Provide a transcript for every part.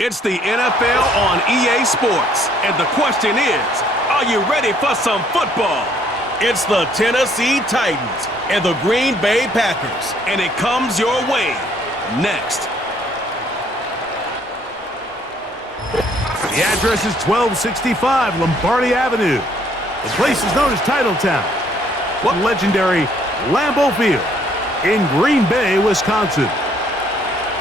It's the NFL on EA Sports, and the question is, are you ready for some football? It's the Tennessee Titans and the Green Bay Packers, and it comes your way next. The address is 1265 Lombardi Avenue. The place is known as Titletown. What legendary Lambeau Field in Green Bay, Wisconsin.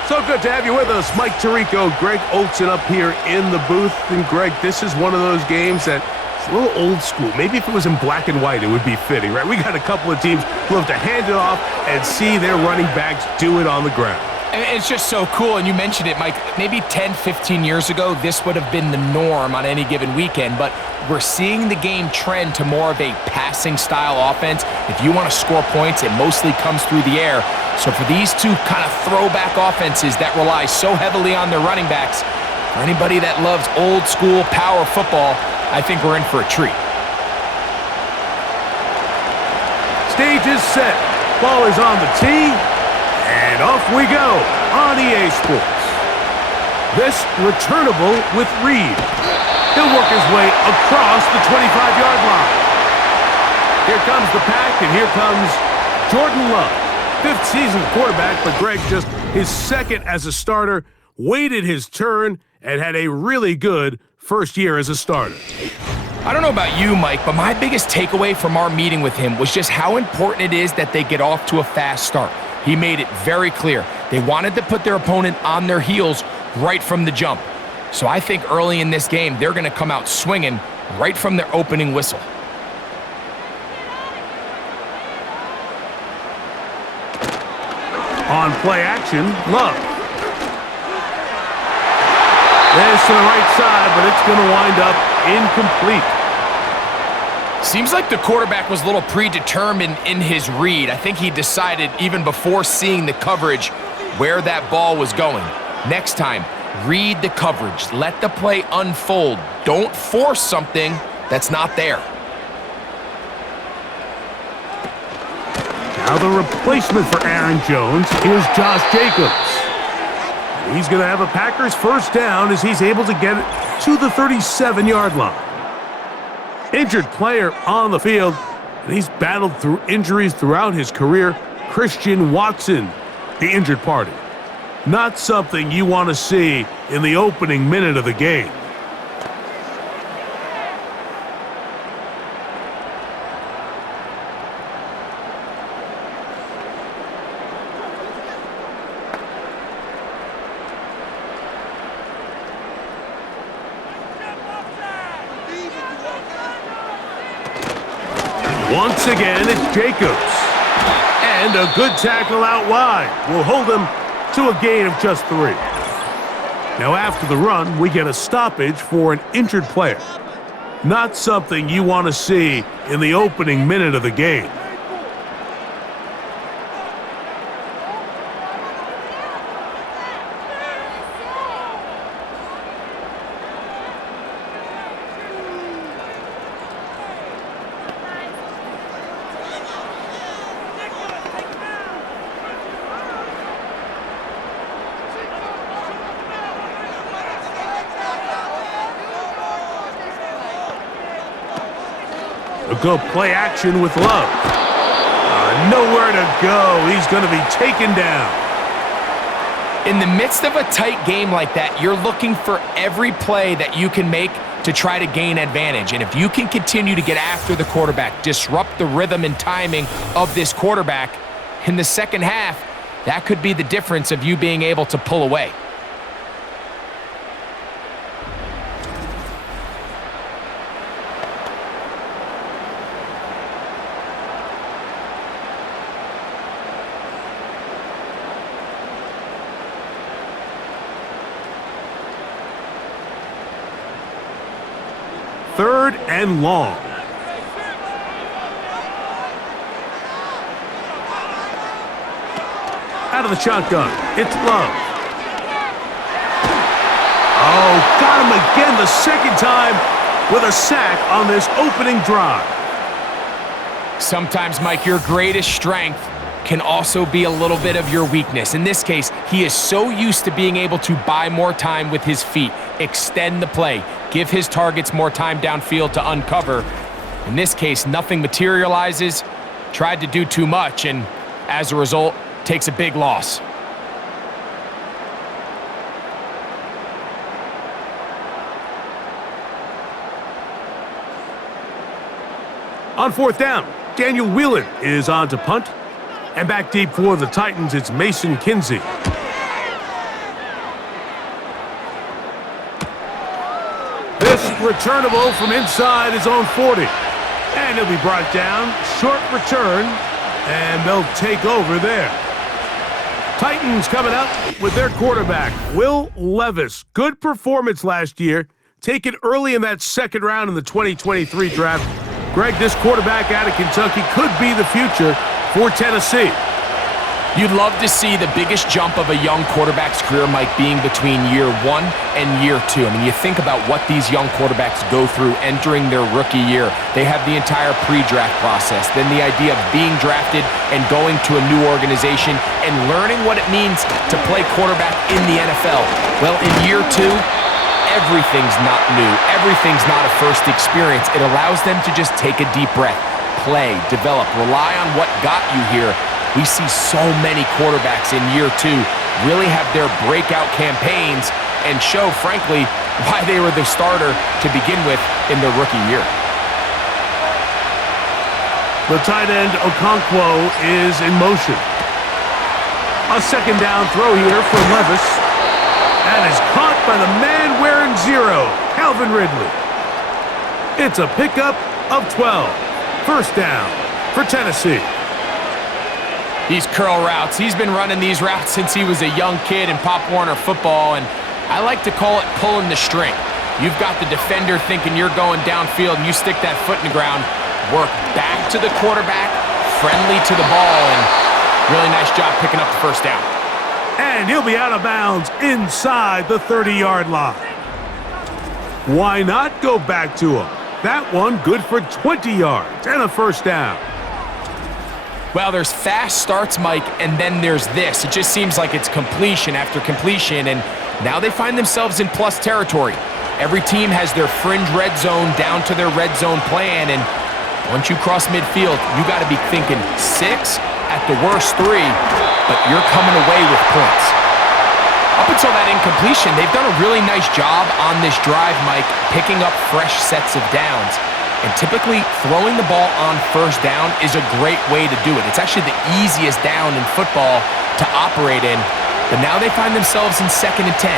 So good to have you with us, Mike Tirico, Greg Olsen up here in the booth. And Greg, this is one of those games that it's a little old school. Maybe if it was in black and white, it would be fitting, right? We got a couple of teams who love to hand it off and see their running backs do it on the ground. It's just so cool, and you mentioned it, Mike. Maybe 10, 15 years ago, this would have been the norm on any given weekend, but we're seeing the game trend to more of a passing-style offense. If you want to score points, it mostly comes through the air. So for these two kind of throwback offenses that rely so heavily on their running backs, for anybody that loves old-school power football, I think we're in for a treat. Stage is set. Ball is on the tee. And off we go on EA Sports. This returnable with Reed. He'll work his way across the 25-yard line. Here comes the pack, and here comes Jordan Love. Fifth season quarterback, but Greg just his second as a starter, waited his turn, and had a really good first year as a starter. I don't know about you, Mike, but my biggest takeaway from our meeting with him was just how important it is that they get off to a fast start. He made it very clear. They wanted to put their opponent on their heels right from the jump. So I think early in this game, they're going to come out swinging right from their opening whistle. On play action, Love. This to the right side, but it's going to wind up incomplete. Seems like the quarterback was a little predetermined in his read. I think he decided even before seeing the coverage where that ball was going. Next time, read the coverage. Let the play unfold. Don't force something that's not there. Now the replacement for Aaron Jones is Josh Jacobs. He's going to have a Packers first down as he's able to get it to the 37-yard line. Injured player on the field, and he's battled through injuries throughout his career. Christian Watson, the injured party. Not something you want to see in the opening minute of the game. Once again, it's Jacobs. And a good tackle out wide will hold him to a gain of just 3. Now after the run, we get a stoppage for an injured player. Not something you want to see in the opening minute of the game. A good play action with Love. Nowhere to go. He's going to be taken down. In the midst of a tight game like that, you're looking for every play that you can make to try to gain advantage. And if you can continue to get after the quarterback, disrupt the rhythm and timing of this quarterback in the second half, that could be the difference of you being able to pull away. Third and long. Out of the shotgun, it's Love. Oh, got him again the second time with a sack on this opening drive. Sometimes, Mike, your greatest strength can also be a little bit of your weakness. In this case, he is so used to being able to buy more time with his feet, extend the play, give his targets more time downfield to uncover. In this case, nothing materializes, tried to do too much, and as a result, takes a big loss. On fourth down, Daniel Whelan is on to punt. And back deep for the Titans, it's Mason Kinsey. This returnable from inside his own 40. And he'll be brought down. Short return. And they'll take over there. Titans coming up with their quarterback, Will Levis. Good performance last year. Taken early in that second round in the 2023 draft. Greg, this quarterback out of Kentucky could be the future for Tennessee. You'd love to see the biggest jump of a young quarterback's career, Mike, being between year 1 and year 2. I mean, you think about what these young quarterbacks go through entering their rookie year. They have the entire pre-draft process, then the idea of being drafted and going to a new organization and learning what it means to play quarterback in the NFL. Well, in year 2, everything's not new. Everything's not a first experience. It allows them to just take a deep breath, play, develop, rely on what got you here. We see so many quarterbacks in year 2 really have their breakout campaigns and show, frankly, why they were the starter to begin with in their rookie year. The tight end Okonkwo is in motion. A second down throw here for Levis. And is caught by the man wearing 0, Calvin Ridley. It's a pickup of 12. First down for Tennessee. These curl routes, he's been running these routes since he was a young kid in Pop Warner football, and I like to call it pulling the string. You've got the defender thinking you're going downfield, and you stick that foot in the ground, work back to the quarterback, friendly to the ball, and really nice job picking up the first down. And he'll be out of bounds inside the 30-yard line. Why not go back to him? That one good for 20 yards and a first down. Well, there's fast starts, Mike, and then there's this. It just seems like it's completion after completion, and now they find themselves in plus territory. Every team has their fringe red zone down to their red zone plan, and once you cross midfield, you got to be thinking 6, at the worst 3, but you're coming away with points. Up until that incompletion, they've done a really nice job on this drive, Mike, picking up fresh sets of downs. And typically, throwing the ball on first down is a great way to do it. It's actually the easiest down in football to operate in. But now they find themselves in 2nd and 10.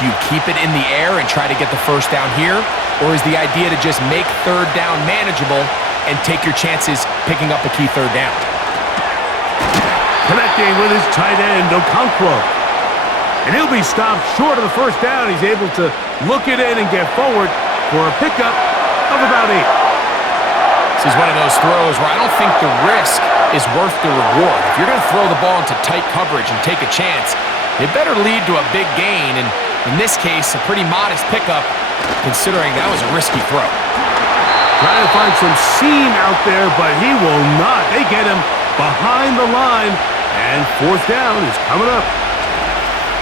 Do you keep it in the air and try to get the first down here? Or is the idea to just make third down manageable and take your chances picking up a key third down? Connecting with his tight end, Okonkwo. And he'll be stopped short of the first down. He's able to look it in and get forward for a pickup of about 8. This is one of those throws where I don't think the risk is worth the reward. If you're going to throw the ball into tight coverage and take a chance, it better lead to a big gain, and in this case, a pretty modest pickup, considering that was a risky throw. Trying to find some seam out there, but he will not. They get him behind the line, and fourth down is coming up.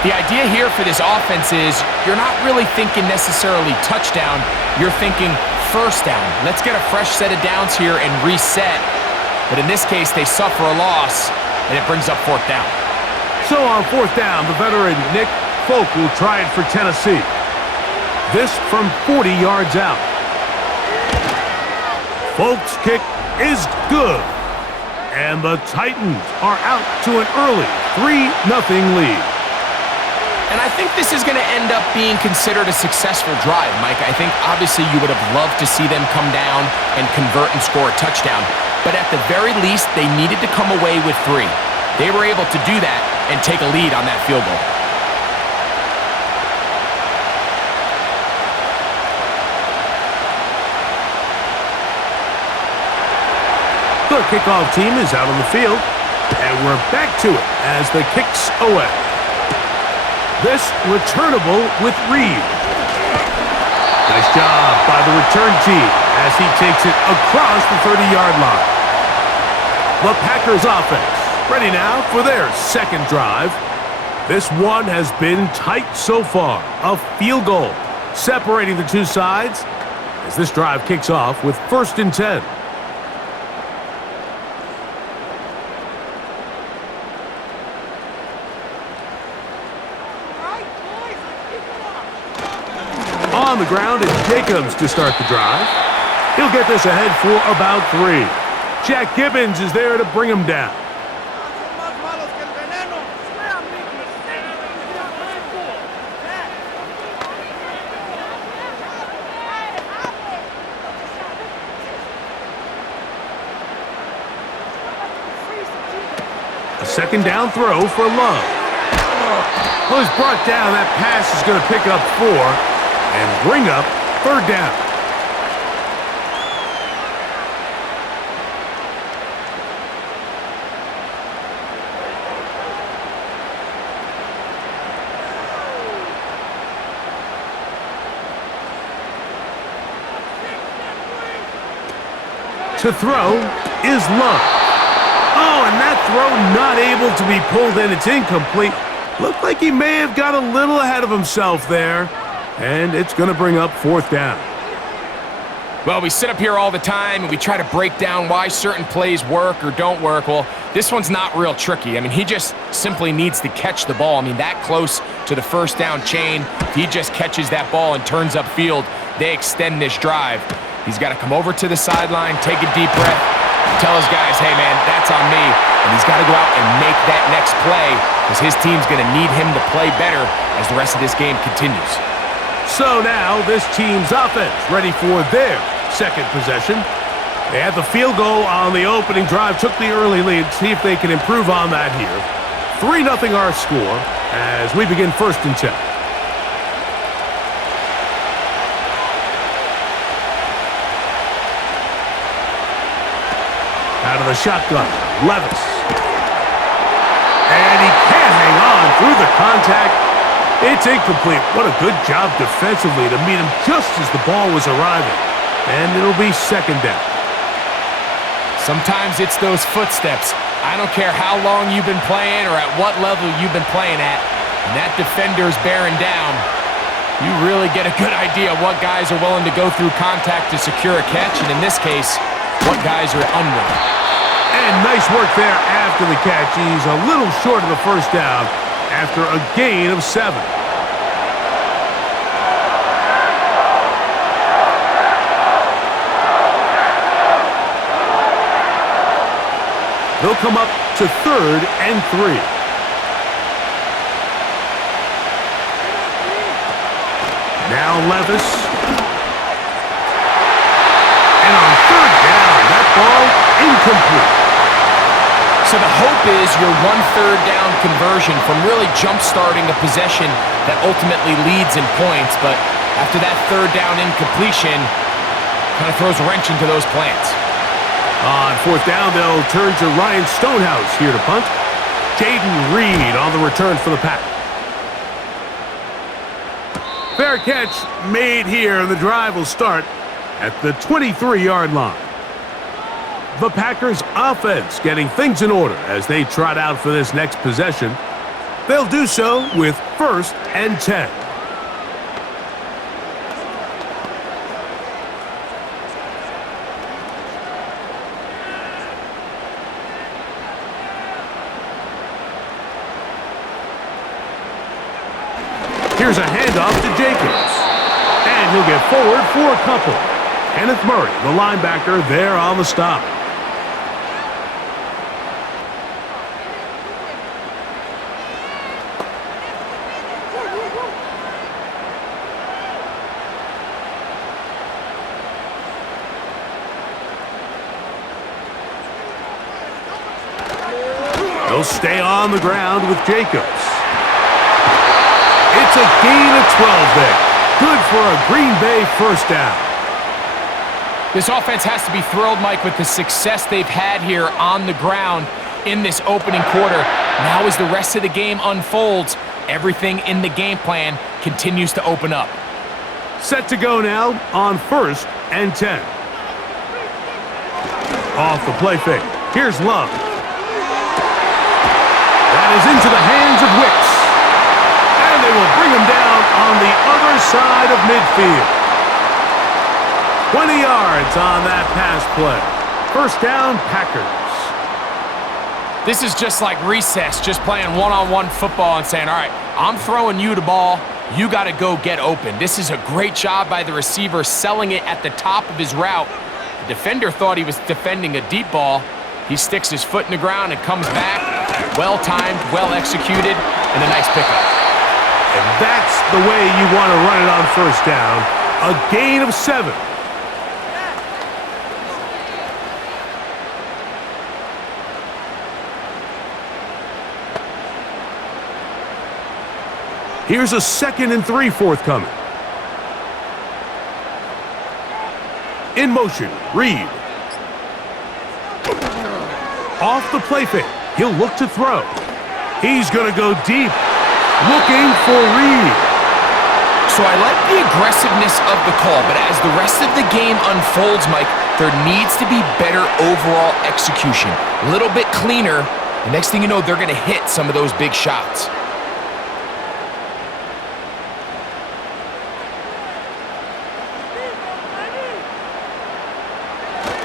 The idea here for this offense is you're not really thinking necessarily touchdown, you're thinking first down. Let's get a fresh set of downs here and reset. But in this case, they suffer a loss, and it brings up fourth down. So on fourth down, the veteran Nick Folk will try it for Tennessee. This from 40 yards out. Folk's kick is good. And the Titans are out to an early 3-0 lead. And I think this is going to end up being considered a successful drive, Mike. I think obviously you would have loved to see them come down and convert and score a touchdown. But at the very least, they needed to come away with 3. They were able to do that and take a lead on that field goal. The kickoff team is out on the field, and we're back to it as the kick's away. This returnable with Reed. Nice job by the return team as he takes it across the 30-yard line. The Packers offense Ready now for their second drive. This one has been tight so far. A field goal separating the two sides as this drive kicks off with 1st and 10. On the ground, it's Jacobs to start the drive. He'll get this ahead for about 3. Jack Gibbons is there to bring him down. A 2nd down throw for Love. Well, he's brought down. That pass is going to pick up 4 and bring up 3rd down. To throw is Love. Oh, and that throw not able to be pulled in. It's incomplete. Looked like he may have got a little ahead of himself there. And it's going to bring up 4th down. Well, we sit up here all the time and we try to break down why certain plays work or don't work. Well, this one's not real tricky. I mean, he just simply needs to catch the ball. I mean, that close to the 1st down chain, if he just catches that ball and turns upfield, they extend this drive. He's got to come over to the sideline, take a deep breath, tell his guys, hey, man, that's on me. And he's got to go out and make that next play because his team's going to need him to play better as the rest of this game continues. So now this team's offense ready for their second possession. They had the field goal on the opening drive, took the early lead. See if they can improve on that here. 3-0 our score as we begin 1st and 10. Out of the shotgun, Levis. And he can't hang on through the contact. It's incomplete. What a good job defensively to meet him just as the ball was arriving. And it'll be 2nd down. Sometimes it's those footsteps. I don't care how long you've been playing or at what level you've been playing at. When that defender's bearing down, you really get a good idea of what guys are willing to go through contact to secure a catch, and in this case, what guys are unwilling. And nice work there after the catch. He's a little short of the 1st down after a gain of 7. They'll come up to 3rd and 3. Now Levis. And on 3rd down, that ball incomplete. So the hope is your 1/3 down conversion from really jump-starting a possession that ultimately leads in points, but after that 3rd down incompletion, kind of throws a wrench into those plans. On 4th down, they'll turn to Ryan Stonehouse here to punt. Jaden Reed on the return for the Pack. Fair catch made here, and the drive will start at the 23-yard line. The Packers offense getting things in order as they trot out for this next possession. They'll do so with 1st and 10. Here's a handoff to Jacobs. And he'll get forward for a couple. Kenneth Murray, the linebacker, there on the stop. He'll stay on the ground with Jacobs. It's a gain of 12 there. Good for a Green Bay 1st down. This offense has to be thrilled, Mike, with the success they've had here on the ground in this opening quarter. Now as the rest of the game unfolds, everything in the game plan continues to open up. Set to go now on 1st and 10. Off the play fake. Here's Love. is into the hands of Wicks. And they will bring him down on the other side of midfield. 20 yards on that pass play. First down, Packers. This is just like recess, just playing one-on-one football and saying, all right, I'm throwing you the ball. You got to go get open. This is a great job by the receiver selling it at the top of his route. The defender thought he was defending a deep ball. He sticks his foot in the ground and comes back. Well-timed, well-executed, and a nice pickup. And that's the way you want to run it on first down. A gain of 7. Here's a 2nd and 3 forthcoming. In motion, Reed. Off the play fake. He'll look to throw. He's going to go deep, looking for Reed. So I like the aggressiveness of the call, but as the rest of the game unfolds, Mike, there needs to be better overall execution. A little bit cleaner. The next thing you know, they're going to hit some of those big shots.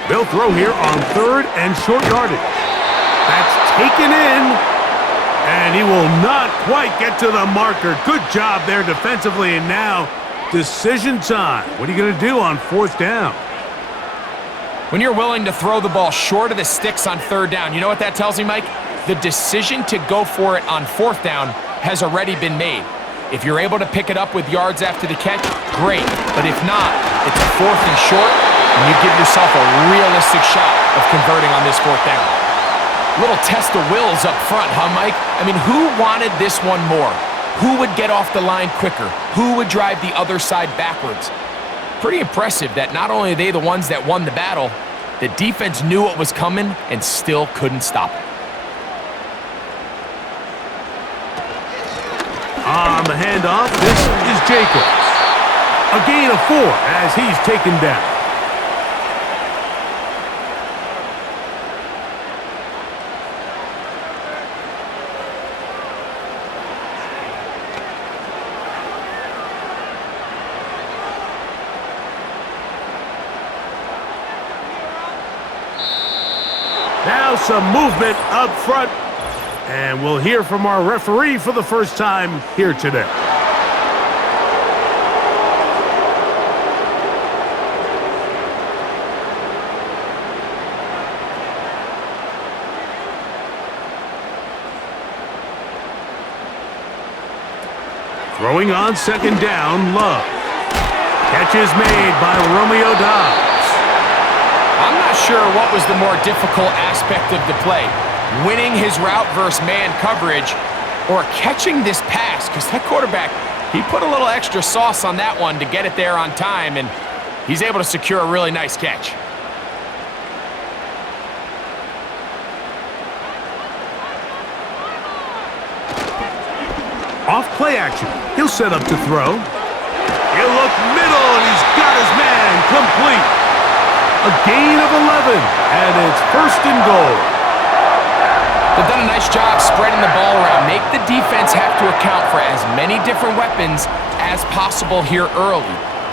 They'll throw here on 3rd and short yardage. That's taken in, and he will not quite get to the marker. Good job there defensively, and now decision time. What are you going to do on 4th down? When you're willing to throw the ball short of the sticks on 3rd down, you know what that tells me, Mike? The decision to go for it on 4th down has already been made. If you're able to pick it up with yards after the catch, great. But if not, it's a 4th and short, and you give yourself a realistic shot of converting on this 4th down. Little test of wills up front, huh, Mike? I mean, who wanted this one more? Who would get off the line quicker? Who would drive the other side backwards? Pretty impressive that not only are they the ones that won the battle, the defense knew what was coming and still couldn't stop it. On the handoff, this is Jacobs. A gain of 4 as he's taken down. Now some movement up front. And we'll hear from our referee for the first time here today. Throwing on 2nd down, Love. Catch is made by Romeo Dobbs. I'm not sure what was the more difficult aspect of the play. Winning his route versus man coverage, or catching this pass, because that quarterback, he put a little extra sauce on that one to get it there on time, and he's able to secure a really nice catch. Off play action. He'll set up to throw. He'll look middle, and he's got his man complete. A gain of 11, and it's 1st and goal. They've done a nice job spreading the ball around. Make the defense have to account for as many different weapons as possible here early.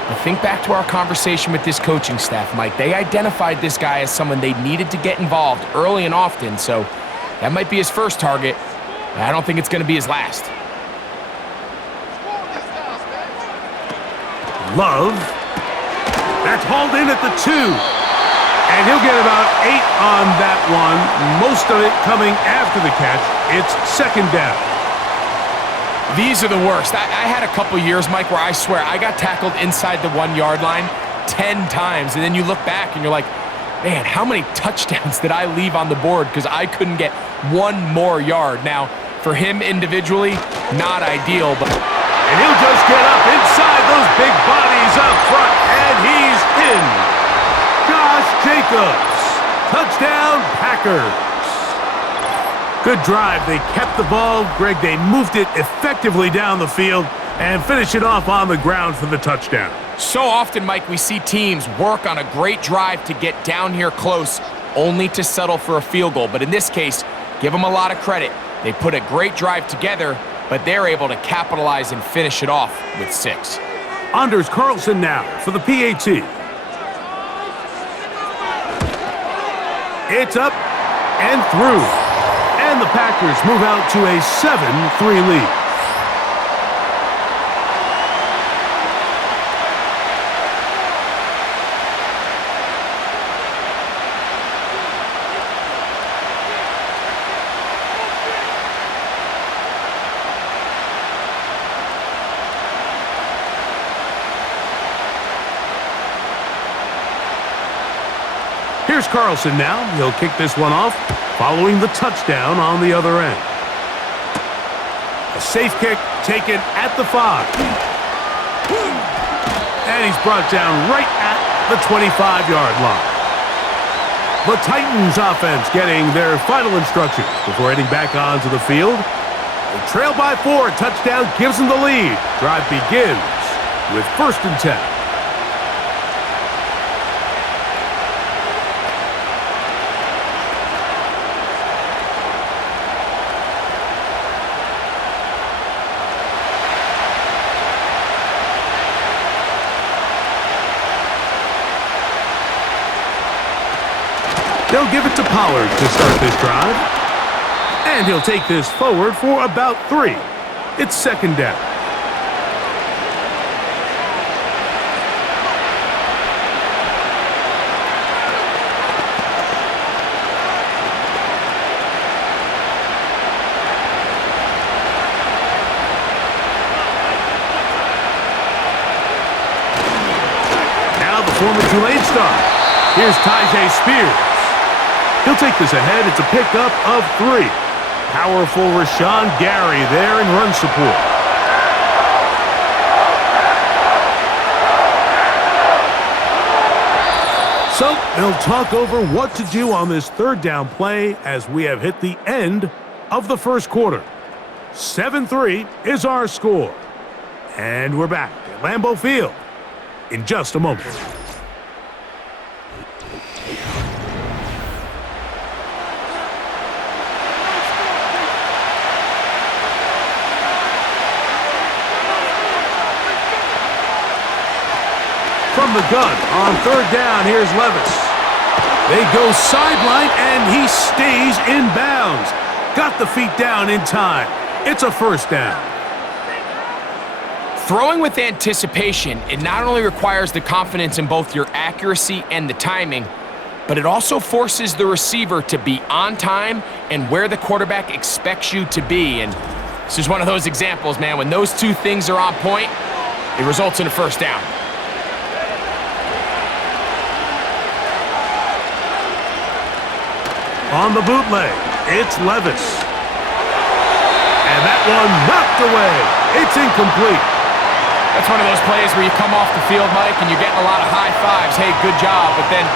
But think back to our conversation with this coaching staff, Mike. They identified this guy as someone they needed to get involved early and often, so that might be his first target. I don't think it's going to be his last. Love. That's hauled in at the 2. And he'll get about 8 on that one, most of it coming after the catch. It's 2nd down. These are the worst. I had a couple years, Mike, where I swear I got tackled inside the 1-yard line 10 times. And then you look back and you're like, man, how many touchdowns did I leave on the board because I couldn't get 1 more yard? Now, for him individually, not ideal, but... And he'll just get up inside those big bodies up front, and he's in. Josh Jacobs. Touchdown, Packers. Good drive. They kept the ball. Greg, they moved it effectively down the field and finished it off on the ground for the touchdown. So often, Mike, we see teams work on a great drive to get down here close, only to settle for a field goal. But in this case, give them a lot of credit. They put a great drive together, but they're able to capitalize and finish it off with 6. Anders Carlson now for the PAT. It's up and through. And the Packers move out to a 7-3 lead. Here's Carlson now. He'll kick this one off, following the touchdown on the other end. A safe kick taken at the 5. And he's brought down right at the 25-yard line. The Titans offense getting their final instructions before heading back onto the field. They trail by 4. Touchdown gives them the lead. Drive begins with 1st and 10. They'll give it to Pollard to start this drive. And he'll take this forward for about 3. It's 2nd down. Now the former Tulane star. Here's Tyjae Spears. He'll take this ahead. It's a pickup of 3. Powerful Rashawn Gary there in run support. So they'll talk over what to do on this 3rd down play as we have hit the end of the 1st quarter. 7-3 is our score. And we're back at Lambeau Field in just a moment. From the gun on 3rd down, here's Levis. They go sideline, and he stays in bounds. Got the feet down in time. It's a 1st down. Throwing with anticipation, it not only requires the confidence in both your accuracy and the timing, but it also forces the receiver to be on time and where the quarterback expects you to be. And this is one of those examples, man. When those 2 things are on point, it results in a 1st down. On the bootleg, it's Levis. And that one knocked away. It's incomplete. That's one of those plays where you come off the field, Mike, and you're getting a lot of high fives. Hey, good job. But then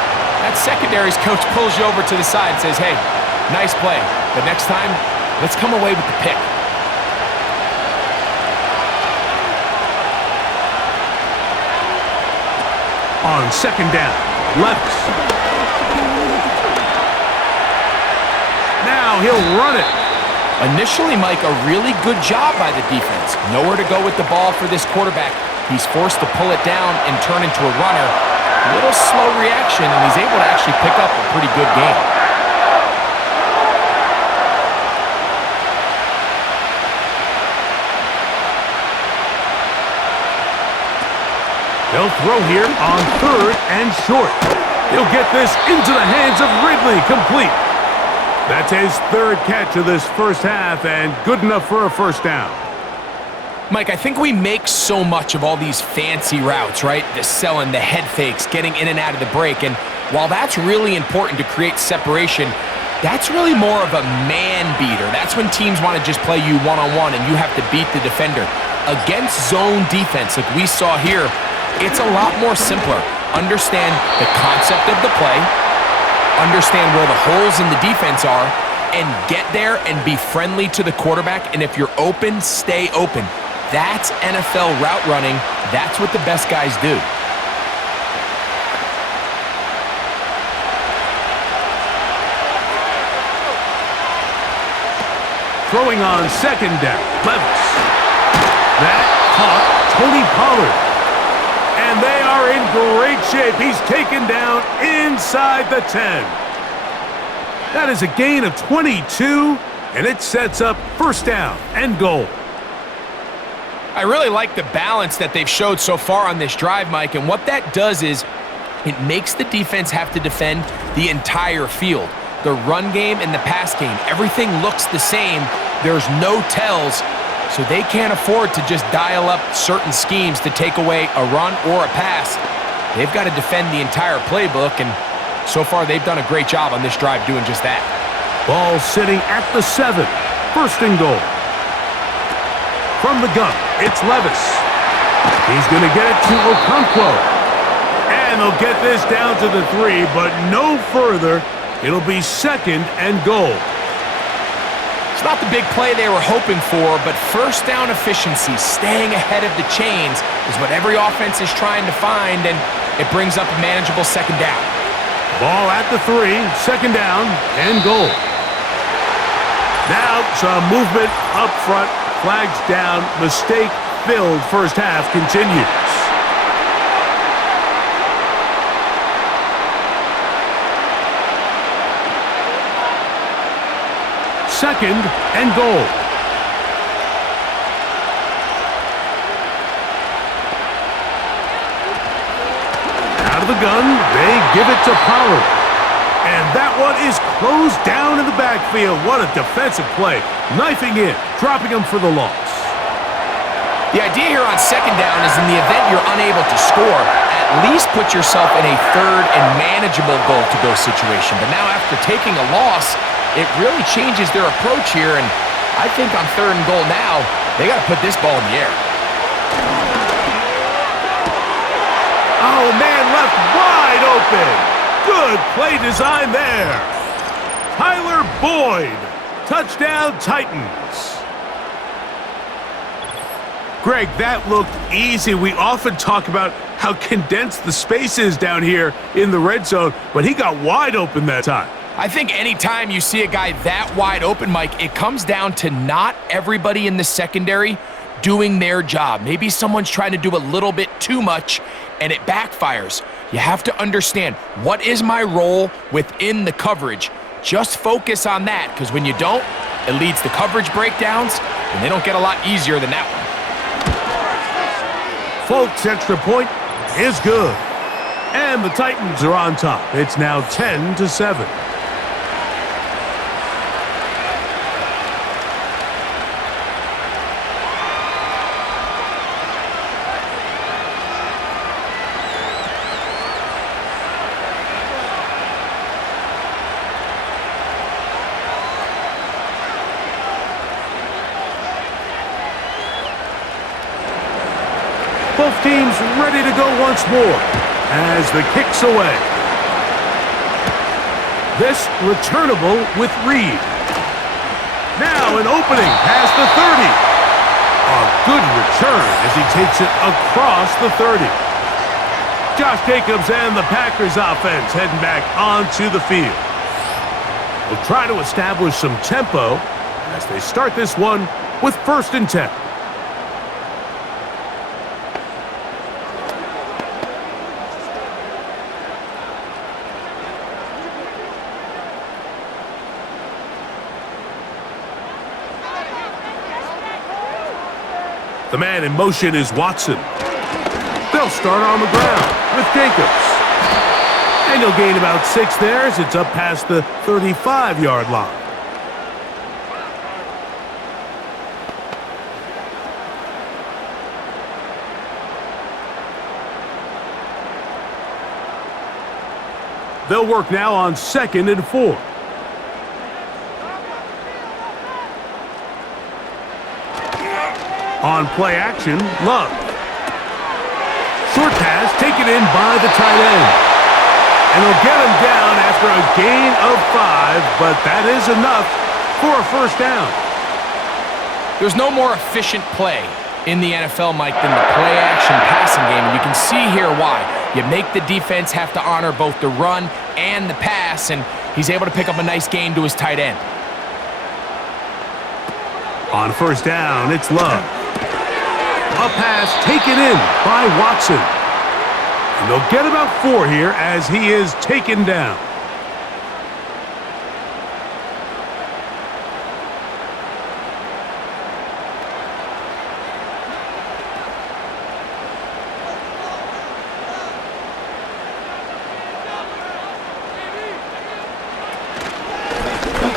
that secondary's coach pulls you over to the side and says, hey, nice play. But next time, let's come away with the pick. On 2nd down, Levis. Now he'll run it. Initially, Mike, a really good job by the defense. Nowhere to go with the ball for this quarterback. He's forced to pull it down and turn into a runner. A little slow reaction, and he's able to actually pick up a pretty good game. They'll throw here on 3rd and short. He'll get this into the hands of Ridley, complete. That's his 3rd catch of this 1st half, and good enough for a 1st down. Mike, I think we make so much of all these fancy routes, right? The selling, the head fakes, getting in and out of the break. And while that's really important to create separation, that's really more of a man beater. That's when teams want to just play you one-on-one and you have to beat the defender. Against zone defense, like we saw here, it's a lot more simpler. Understand the concept of the play, understand where the holes in the defense are, and get there and be friendly to the quarterback. And if you're open, stay open. That's NFL route running. That's what the best guys do. Throwing on second down. Levis. That caught Tony Pollard. And they are in great shape. He's taken down inside the 10. That is a gain of 22, and it sets up first down and goal. I really like the balance that they've showed so far on this drive, Mike, and what that does is it makes the defense have to defend the entire field. The run game and the pass game, everything looks the same. There's no tells, so they can't afford to just dial up certain schemes to take away a run or a pass. They've got to defend the entire playbook, and so far they've done a great job on this drive doing just that. Ball sitting at the 7. First and goal. From the gun, it's Levis. He's going to get it to Okonkwo. And they'll get this down to the 3, but no further. It'll be second and goal. It's not the big play they were hoping for, but first down efficiency, staying ahead of the chains, is what every offense is trying to find, and it brings up a manageable second down. Ball at the 3, second down and goal. Now some movement up front, flags down, mistake-filled first half continues. Second and goal. Out of the gun, they give it to Pollard. And that one is closed down in the backfield. What a defensive play. Knifing in, dropping him for the loss. The idea here on second down is in the event you're unable to score, at least put yourself in a third and manageable goal-to-go situation. But now after taking a loss, it really changes their approach here, and I think on third and goal now, they got to put this ball in the air. Oh, man, left wide open. Good play design there. Tyler Boyd. Touchdown, Titans. Greg, that looked easy. We often talk about how condensed the space is down here in the red zone, but he got wide open that time. I think anytime you see a guy that wide open, Mike, it comes down to not everybody in the secondary doing their job. Maybe someone's trying to do a little bit too much, and it backfires. You have to understand, what is my role within the coverage? Just focus on that, because when you don't, it leads to coverage breakdowns, and they don't get a lot easier than that one. Folks' extra point is good. And the Titans are on top. It's now 10-7. Both teams ready to go once more as the kick's away. This returnable with Reed. Now an opening past the 30. A good return as he takes it across the 30. Josh Jacobs and the Packers offense heading back onto the field. Will try to establish some tempo as they start this one with first and 10. The man in motion is Watson. They'll start on the ground with Jacobs. And he'll gain about 6 there as it's up past the 35-yard line. They'll work now on 2nd and 4. On play action, Love. Short pass taken in by the tight end. And he'll get him down after a gain of 5, but that is enough for a first down. There's no more efficient play in the NFL, Mike, than the play-action passing game, and you can see here why. You make the defense have to honor both the run and the pass, and he's able to pick up a nice gain to his tight end. On first down, it's Love. A pass taken in by Watson. And they'll get about 4 here as he is taken down.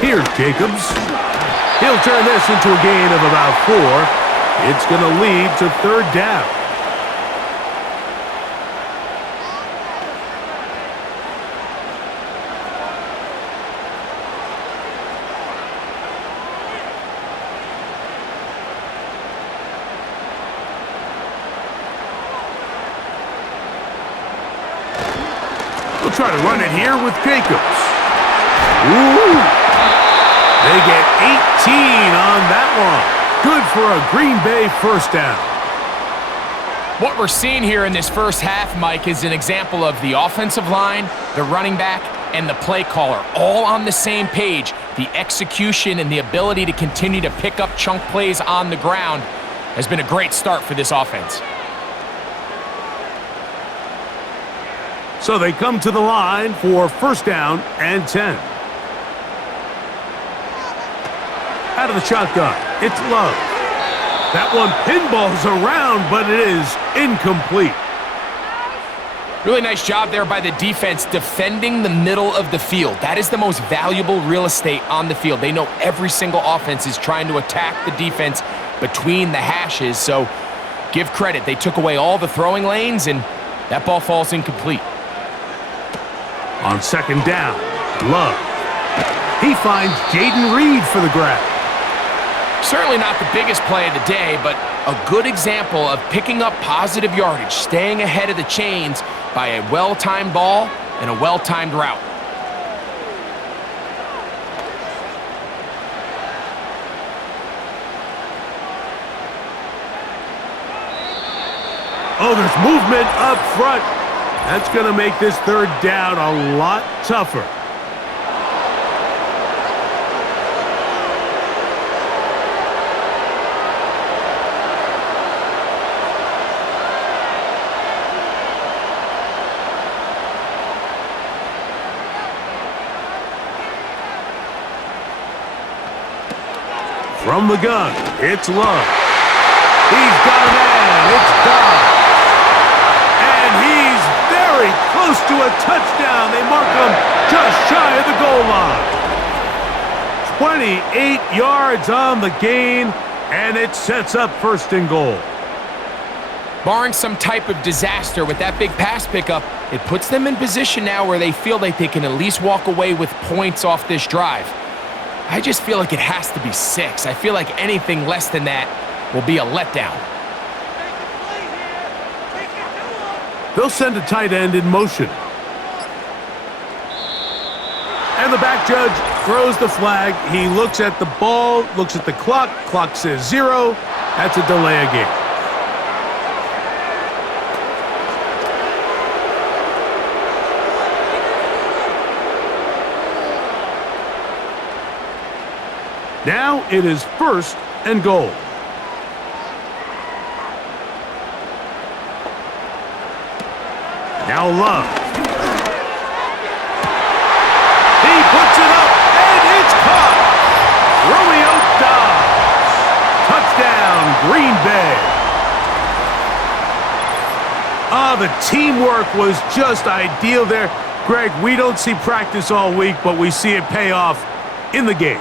Here's Jacobs. He'll turn this into a gain of about 4. It's going to lead to third down. We'll try to run it here with Jacobs. Ooh! They get 18 on that one. Good for a Green Bay first down. What we're seeing here in this first half, Mike, is an example of the offensive line, the running back, and the play caller all on the same page. The execution and the ability to continue to pick up chunk plays on the ground has been a great start for this offense. So they come to the line for first down and 10. Out of the shotgun, it's Love. That one pinballs around, but it is incomplete. Really nice job there by the defense defending the middle of the field. That is the most valuable real estate on the field. They know every single offense is trying to attack the defense between the hashes, so give credit. They took away all the throwing lanes, and that ball falls incomplete. On second down, Love. He finds Jaden Reed for the grab. Certainly not the biggest play of the day, but a good example of picking up positive yardage, staying ahead of the chains by a well-timed ball and a well-timed route. Oh, there's movement up front. That's going to make this third down a lot tougher. From the gun, it's Love. He's got a man. It's gone. And he's very close to a touchdown. They mark him just shy of the goal line. 28 yards on the gain, and it sets up first and goal. Barring some type of disaster with that big pass pickup, it puts them in position now where they feel like they can at least walk away with points off this drive. I just feel like it has to be 6. I feel like anything less than that will be a letdown. They'll send a tight end in motion. And the back judge throws the flag. He looks at the ball, looks at the clock. Clock says 0. That's a delay of game. Now it is first and goal. Now Love. He puts it up, and it's caught. Romeo Dobbs. Touchdown, Green Bay. The teamwork was just ideal there. Greg, we don't see practice all week, but we see it pay off in the game.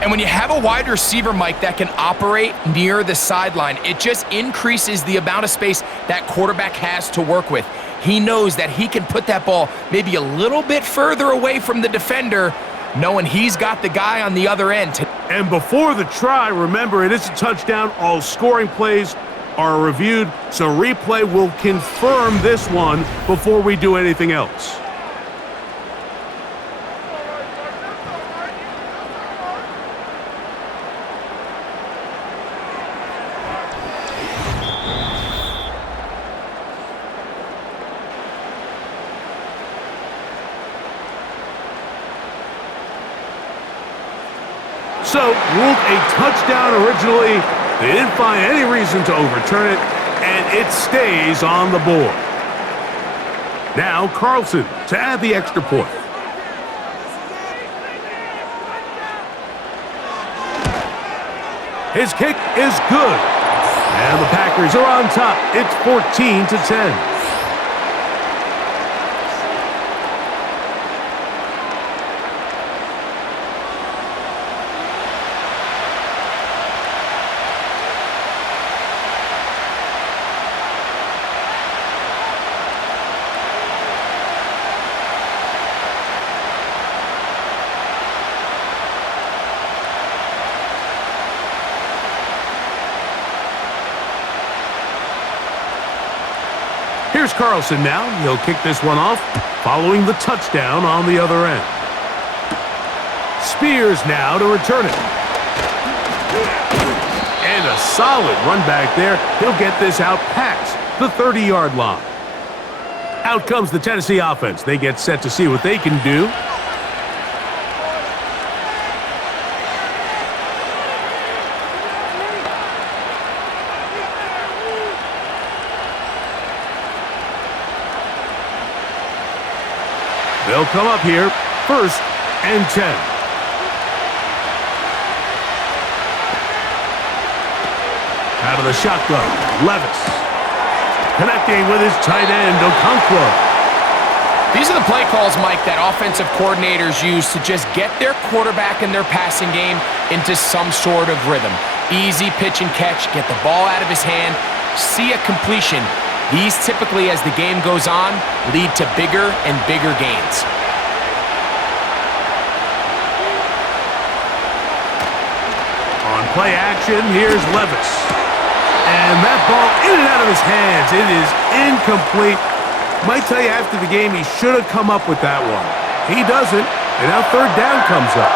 And when you have a wide receiver, Mike, that can operate near the sideline, it just increases the amount of space that quarterback has to work with. He knows that he can put that ball maybe a little bit further away from the defender, knowing he's got the guy on the other end. And before the try, remember, it is a touchdown. All scoring plays are reviewed, so replay will confirm this one before we do anything else. So, ruled a touchdown originally. They didn't find any reason to overturn it, and it stays on the board. Now, Carlson to add the extra point. His kick is good. And the Packers are on top. It's 14-10. Here's Carlson now. He'll kick this one off, following the touchdown on the other end. Spears now to return it. And a solid run back there. He'll get this out past the 30-yard line. Out comes the Tennessee offense. They get set to see what they can do. They'll come up here, 1st and 10. Out of the shotgun, Levis. Connecting with his tight end, Okonkwo. These are the play calls, Mike, that offensive coordinators use to just get their quarterback and their passing game into some sort of rhythm. Easy pitch and catch, get the ball out of his hand, see a completion. These typically, as the game goes on, lead to bigger and bigger gains. On play action, here's Levis. And that ball in and out of his hands. It is incomplete. Might tell you after the game he should have come up with that one. He doesn't, and now 3rd down comes up.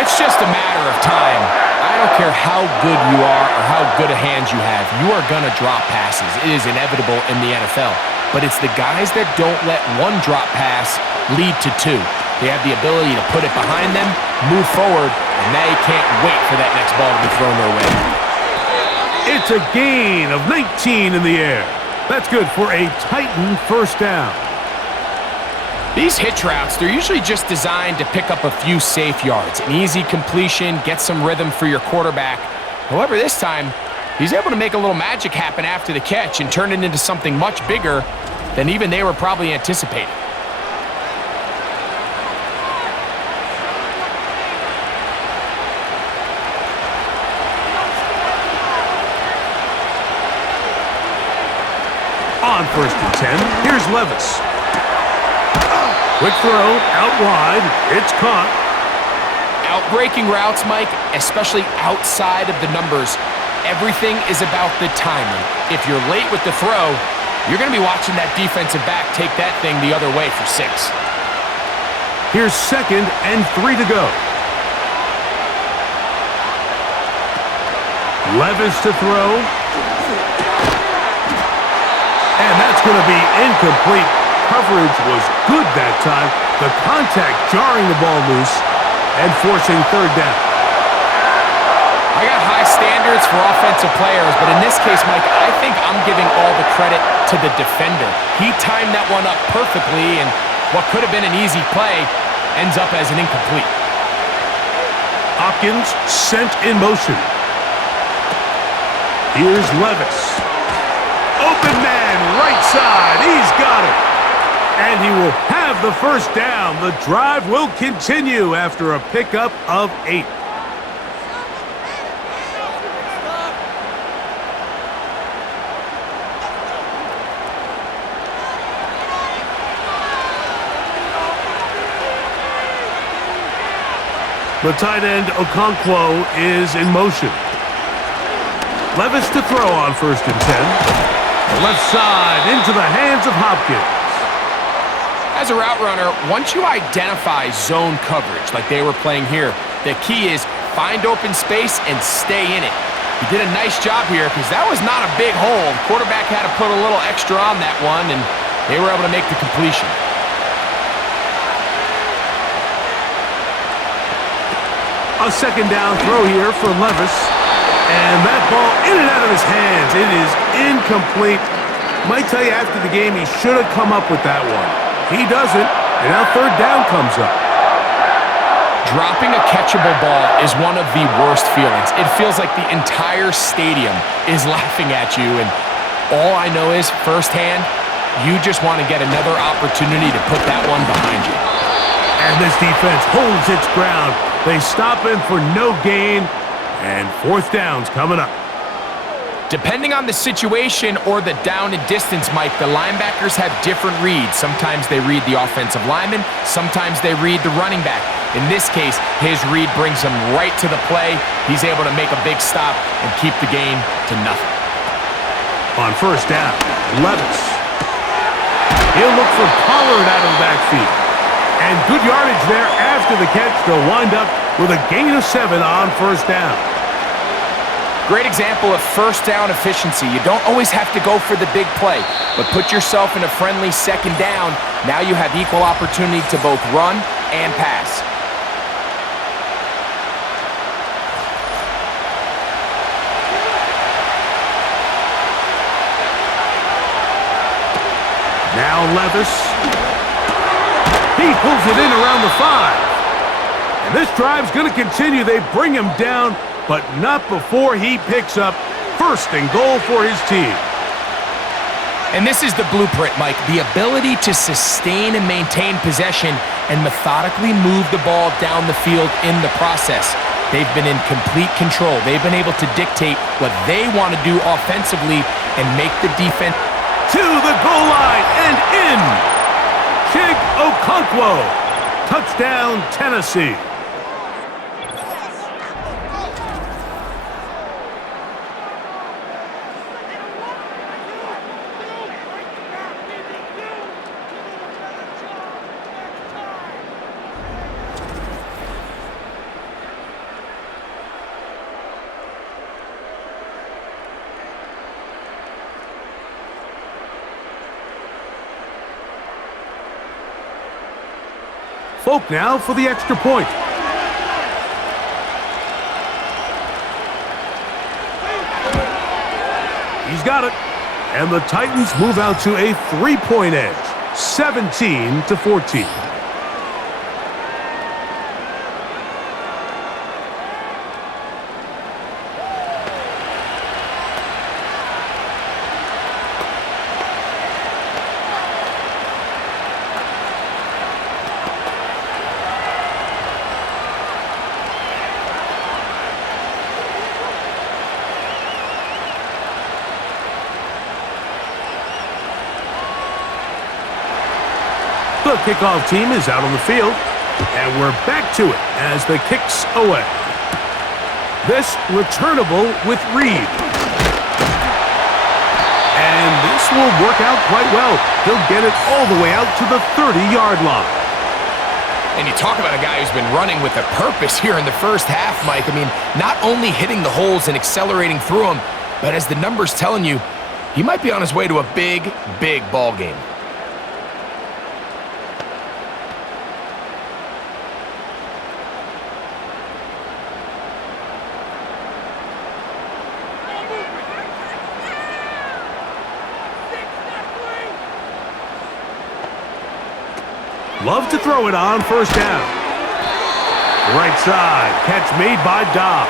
It's just a matter of time. I don't care how good you are or how good a hand you have, you are going to drop passes. It is inevitable in the NFL. But it's the guys that don't let one drop pass lead to 2. They have the ability to put it behind them, move forward, and they can't wait for that next ball to be thrown their way. It's a gain of 19 in the air. That's good for a Titan 1st down. These hitch routes, they're usually just designed to pick up a few safe yards. An easy completion, get some rhythm for your quarterback. However, this time, he's able to make a little magic happen after the catch and turn it into something much bigger than even they were probably anticipating. On 1st and 10, here's Levis. Quick throw, out wide, it's caught. Outbreaking routes, Mike, especially outside of the numbers, everything is about the timing. If you're late with the throw, you're going to be watching that defensive back take that thing the other way for 6. Here's 2nd and 3 to go. Levis to throw. And that's going to be incomplete. Coverage was good that time. The contact jarring the ball loose and forcing 3rd down. I got high standards for offensive players, but in this case, Mike, I think I'm giving all the credit to the defender. He timed that one up perfectly, and what could have been an easy play ends up as an incomplete. Hopkins sent in motion. Here's Levis. Open man, right side. He's got it. And he will have the 1st down. The drive will continue after a pickup of 8. The tight end, Okonkwo, is in motion. Levis to throw on 1st and 10. Left side into the hands of Hopkins. As a route runner, once you identify zone coverage like they were playing here, the key is find open space and stay in it. He did a nice job here because that was not a big hole. The quarterback had to put a little extra on that one, and they were able to make the completion. A second down throw here for Levis. And that ball in and out of his hands. It is incomplete. Might tell you after the game he should have come up with that one. He doesn't, and now third down comes up. Dropping a catchable ball is one of the worst feelings. It feels like the entire stadium is laughing at you, and all I know is firsthand, you just want to get another opportunity to put that one behind you. And this defense holds its ground. They stop him for no gain, and fourth down's coming up. Depending on the situation or the down and distance, Mike, the linebackers have different reads. Sometimes they read the offensive lineman, sometimes they read the running back. In this case, his read brings him right to the play. He's able to make a big stop and keep the game to nothing. On first down, Levis. He'll look for Pollard out of the backfield. And good yardage there after the catch. They'll wind up with a gain of 7 on first down. Great example of first down efficiency. You don't always have to go for the big play, but put yourself in a friendly second down. Now you have equal opportunity to both run and pass. Now Levis. He pulls it in around the 5. And this drive's going to continue. They bring him down, but not before he picks up first and goal for his team. And this is the blueprint, Mike. The ability to sustain and maintain possession and methodically move the ball down the field in the process. They've been in complete control. They've been able to dictate what they want to do offensively and make the defense. To the goal line and in. Chig Okonkwo. Touchdown, Tennessee. Folk now for the extra point. He's got it. And the Titans move out to a 3-point edge, 17-14. The kickoff team is out on the field, and we're back to it as the kick's away. This returnable with Reed. And this will work out quite well. He'll get it all the way out to the 30-yard line. And you talk about a guy who's been running with a purpose here in the first half, Mike. I mean, not only hitting the holes and accelerating through them, but as the numbers telling you, he might be on his way to a big, big ball game. Love to throw it on first down. Right side, catch made by Dobbs.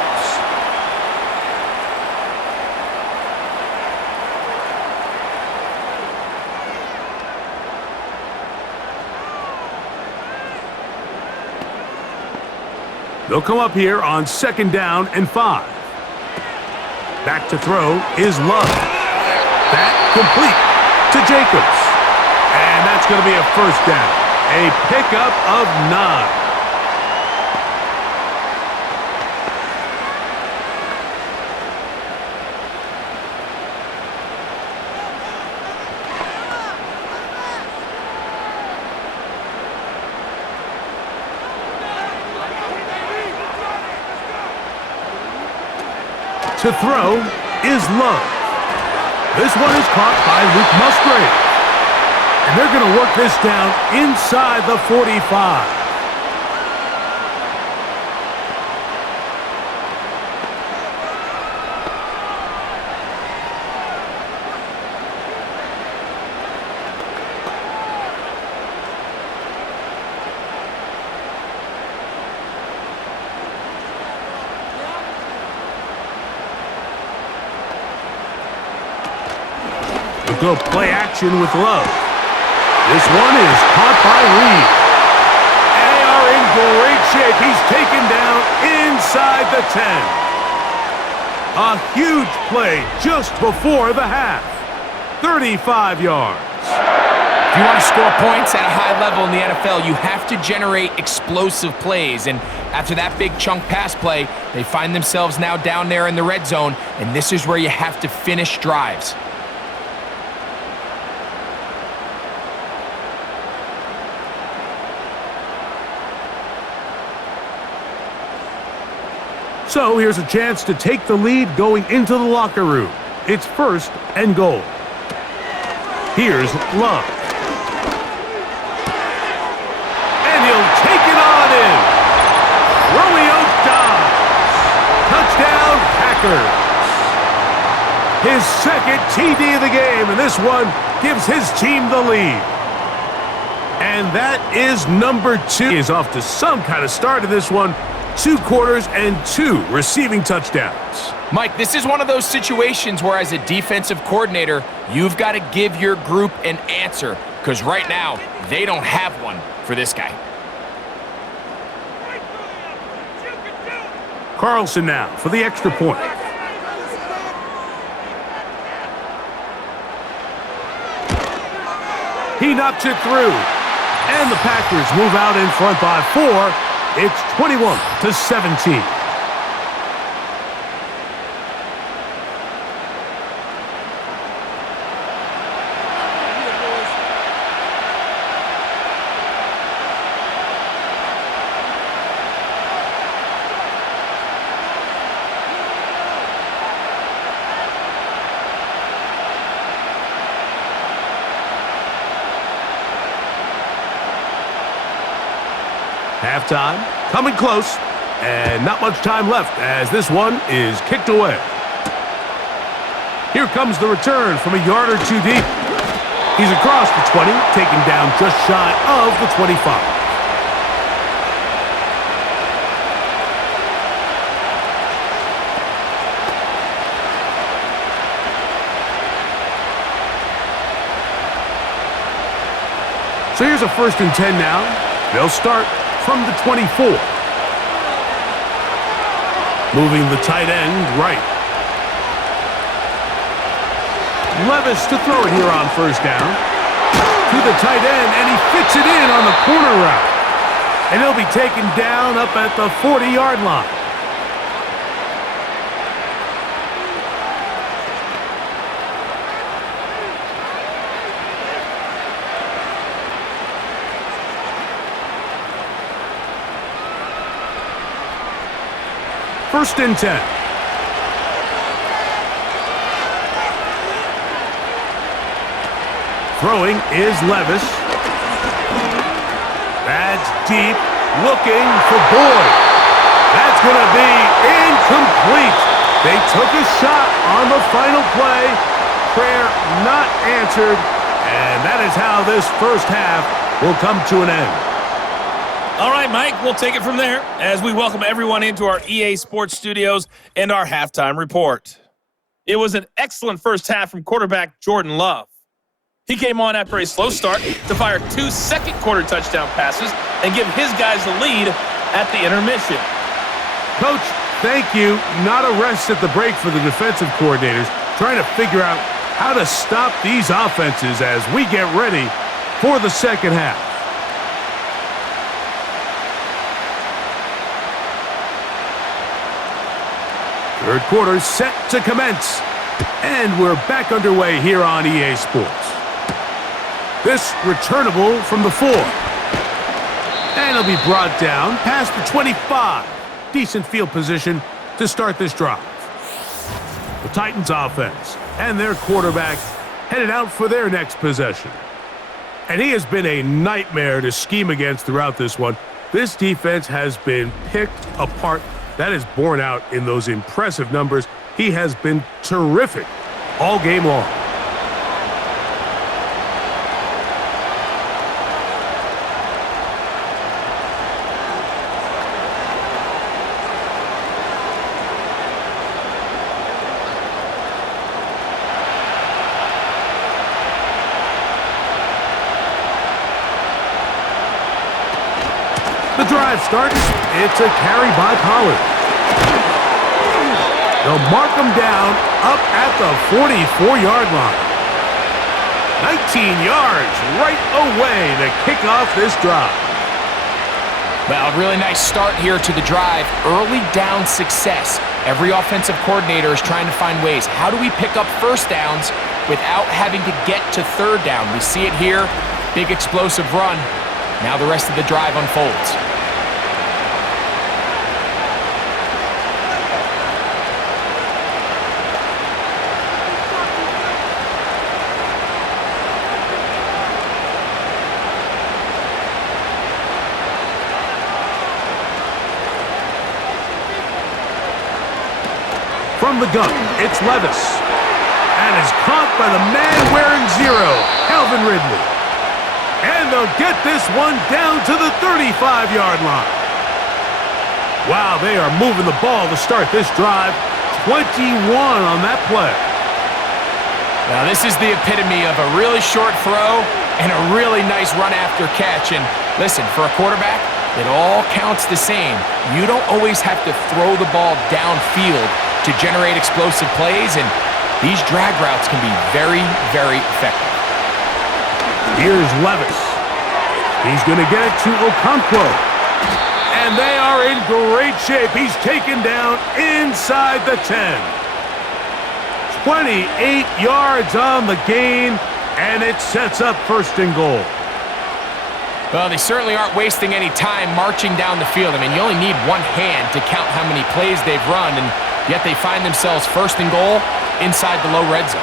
They'll come up here on second down and 5. Back to throw is Love. That complete to Jacobs. And that's going to be a first down. A pickup of 9. To throw is Love. This one is caught by Luke Musgrave. And they're going to work this down inside the 45. A good play action with Love. This one is caught by Reed. And they are in great shape. He's taken down inside the 10. A huge play just before the half. 35 yards. If you want to score points at a high level in the NFL, you have to generate explosive plays. And after that big chunk pass play, they find themselves now down there in the red zone, and this is where you have to finish drives. So here's a chance to take the lead going into the locker room. It's 1st and goal. Here's Love. And he'll take it on in. Romeo dives. Touchdown, Packers. His second TD of the game, and this one gives his team the lead. And that is number 2. He is off to some kind of start in this one. 2 quarters and 2 receiving touchdowns. Mike, this is one of those situations where as a defensive coordinator, you've got to give your group an answer, because right now, they don't have one for this guy. Carlson now for the extra point. He knocks it through. And the Packers move out in front by 4. It's 21-17. Halftime, coming close, and not much time left as this one is kicked away. Here comes the return from a yard or 2 deep. He's across the 20, taken down just shy of the 25. So here's a 1st and 10 now. They'll start from the 24. Moving the tight end right. Levis to throw it here on 1st down. To the tight end, and he fits it in on the corner route. And he'll be taken down up at the 40-yard line. First and 10. Throwing is Levis. That's deep. Looking for Boyd. That's going to be incomplete. They took a shot on the final play. Prayer not answered. And that is how this first half will come to an end. All right, Mike, we'll take it from there as we welcome everyone into our EA Sports studios and our halftime report. It was an excellent first half from quarterback Jordan Love. He came on after a slow start to fire 2 second-quarter touchdown passes and give his guys the lead at the intermission. Coach, thank you. Not a rest at the break for the defensive coordinators, trying to figure out how to stop these offenses as we get ready for the second half. Third quarter set to commence. And we're back underway here on EA Sports. This returnable from the 4. And it'll be brought down past the 25. Decent field position to start this drive. The Titans offense and their quarterback headed out for their next possession. And he has been a nightmare to scheme against throughout this one. This defense has been picked apart. That is borne out in those impressive numbers. He has been terrific all game long. The drive starts. It's a carry by Pollard. They'll mark him down up at the 44-yard line. 19 yards right away to kick off this drive. Well, really nice start here to the drive. Early down success. Every offensive coordinator is trying to find ways. How do we pick up first downs without having to get to third down? We see it here. Big explosive run. Now the rest of the drive unfolds. From the gun, it's Levis. And is caught by the man wearing 0, Calvin Ridley. And they'll get this one down to the 35-yard line. Wow, they are moving the ball to start this drive. 21 on that play. Now this is the epitome of a really short throw and a really nice run after catch. And listen, for a quarterback, it all counts the same. You don't always have to throw the ball downfield to generate explosive plays, and these drag routes can be very, very effective. Here's Levis. He's going to get it to Okonkwo. And they are in great shape. He's taken down inside the 10. 28 yards on the gain, and it sets up first and goal. Well, they certainly aren't wasting any time marching down the field. I mean, you only need one hand to count how many plays they've run, and yet they find themselves first and goal inside the low red zone.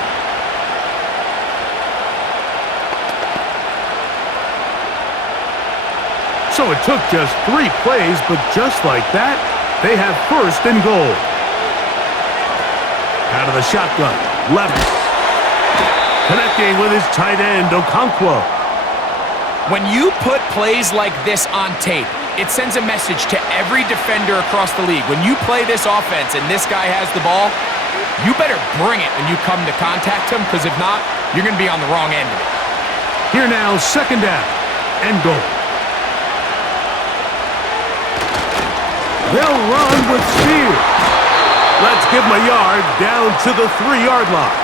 So it took just 3 plays, but just like that, they have first and goal. Out of the shotgun, Levis. Connecting with his tight end, Okonkwo. When you put plays like this on tape, it sends a message to every defender across the league. When you play this offense and this guy has the ball, you better bring it when you come to contact him, because if not, you're going to be on the wrong end of it. Here now, second down and goal. They'll run with speed. Let's give him a yard down to the 3-yard line.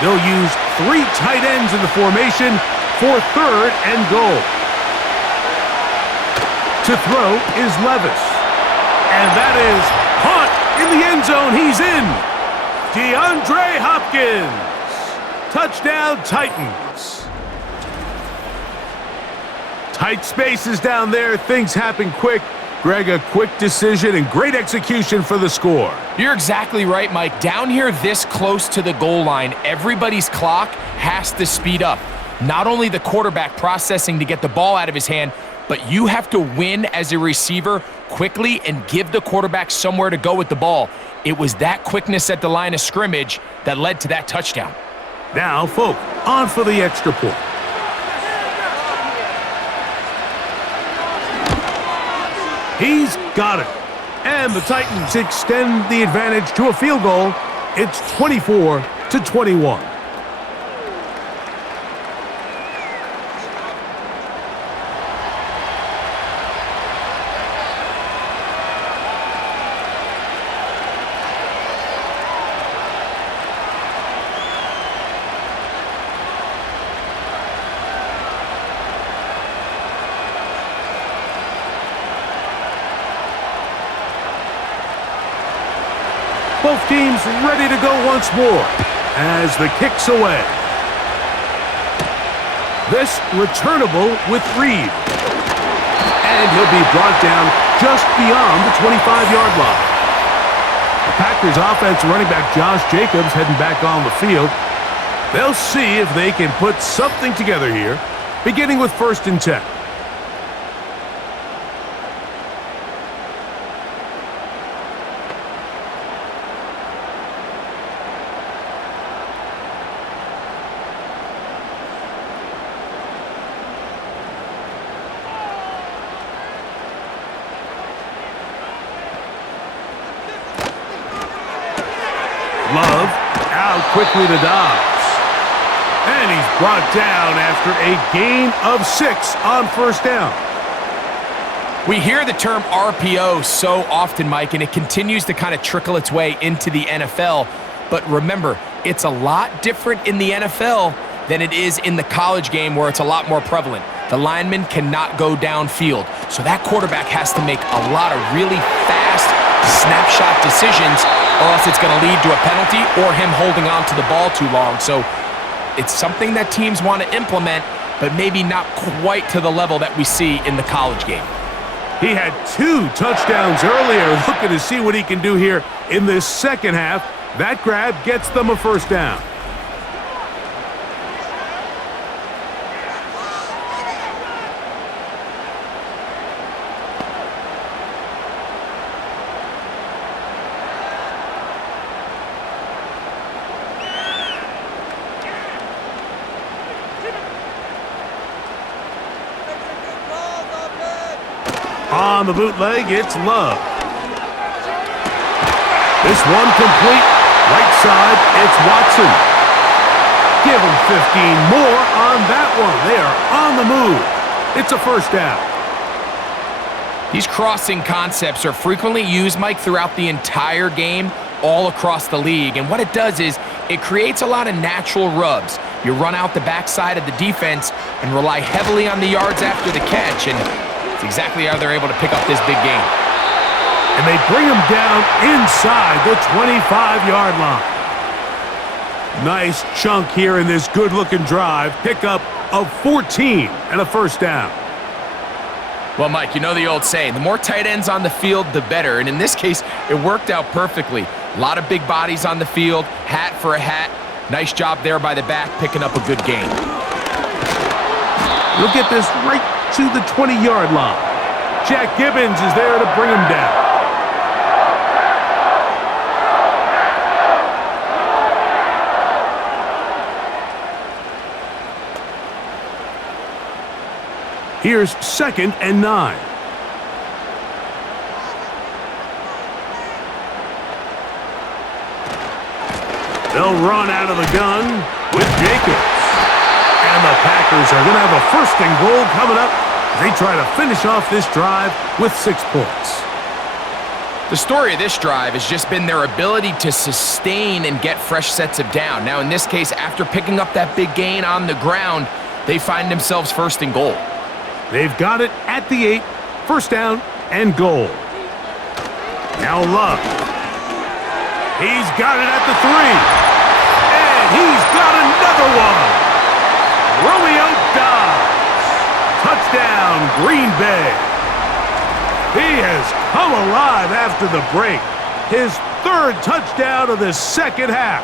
They'll use 3 tight ends in the formation for third and goal. To throw is Levis. And that is caught in the end zone. He's in. DeAndre Hopkins. Touchdown, Titans. Tight spaces down there. Things happen quick. Greg, a quick decision and great execution for the score. You're exactly right, Mike. Down here this close to the goal line, everybody's clock has to speed up. Not only the quarterback processing to get the ball out of his hand, but you have to win as a receiver quickly and give the quarterback somewhere to go with the ball. It was that quickness at the line of scrimmage that led to that touchdown. Now, Folk, on for the extra point. He's got it. And the Titans extend the advantage to a field goal. It's 24-21. Both teams ready to go once more as the kick's away. This returnable with Reed. And he'll be brought down just beyond the 25-yard line. The Packers offense running back Josh Jacobs heading back on the field. They'll see if they can put something together here, beginning with 1st and 10. Love out quickly to Dobbs. And he's brought down after a gain of 6 on first down. We hear the term RPO so often, Mike, and it continues to kind of trickle its way into the NFL. But remember, it's a lot different in the NFL than it is in the college game where it's a lot more prevalent. The lineman cannot go downfield, so that quarterback has to make a lot of really fast snapshot decisions, or else it's going to lead to a penalty or him holding on to the ball too long. So it's something that teams want to implement, but maybe not quite to the level that we see in the college game. He had 2 touchdowns earlier, looking to see what he can do here in this second half. That grab gets them a first down. On the bootleg, it's Love. This one complete. Right side, it's Watson. Give him 15 more on that one. They are on the move. It's a first down. These crossing concepts are frequently used, Mike, throughout the entire game, all across the league. And what it does is it creates a lot of natural rubs. You run out the backside of the defense and rely heavily on the yards after the catch. And it's exactly how they're able to pick up this big game. And they bring him down inside the 25-yard line. Nice chunk here in this good-looking drive. Pickup of 14 and a first down. Well, Mike, you know the old saying, the more tight ends on the field, the better. And in this case, it worked out perfectly. A lot of big bodies on the field, hat for a hat. Nice job there by the back, picking up a good gain. Look at this right to the 20-yard line. Jack Gibbons is there to bring him down. Here's 2nd and 9. They'll run out of the gun with Jacobs. And the Packers are going to have a 1st and goal coming up. They try to finish off this drive with 6 points. The story of this drive has just been their ability to sustain and get fresh sets of down. Now, in this case, after picking up that big gain on the ground, they find themselves 1st and goal. They've got it at the 8, 1st down and goal. Now Love. He's got it at the 3. And he's got another one. Romeo Dobbs. Touchdown, Green Bay. He has come alive after the break. His 3rd touchdown of the second half.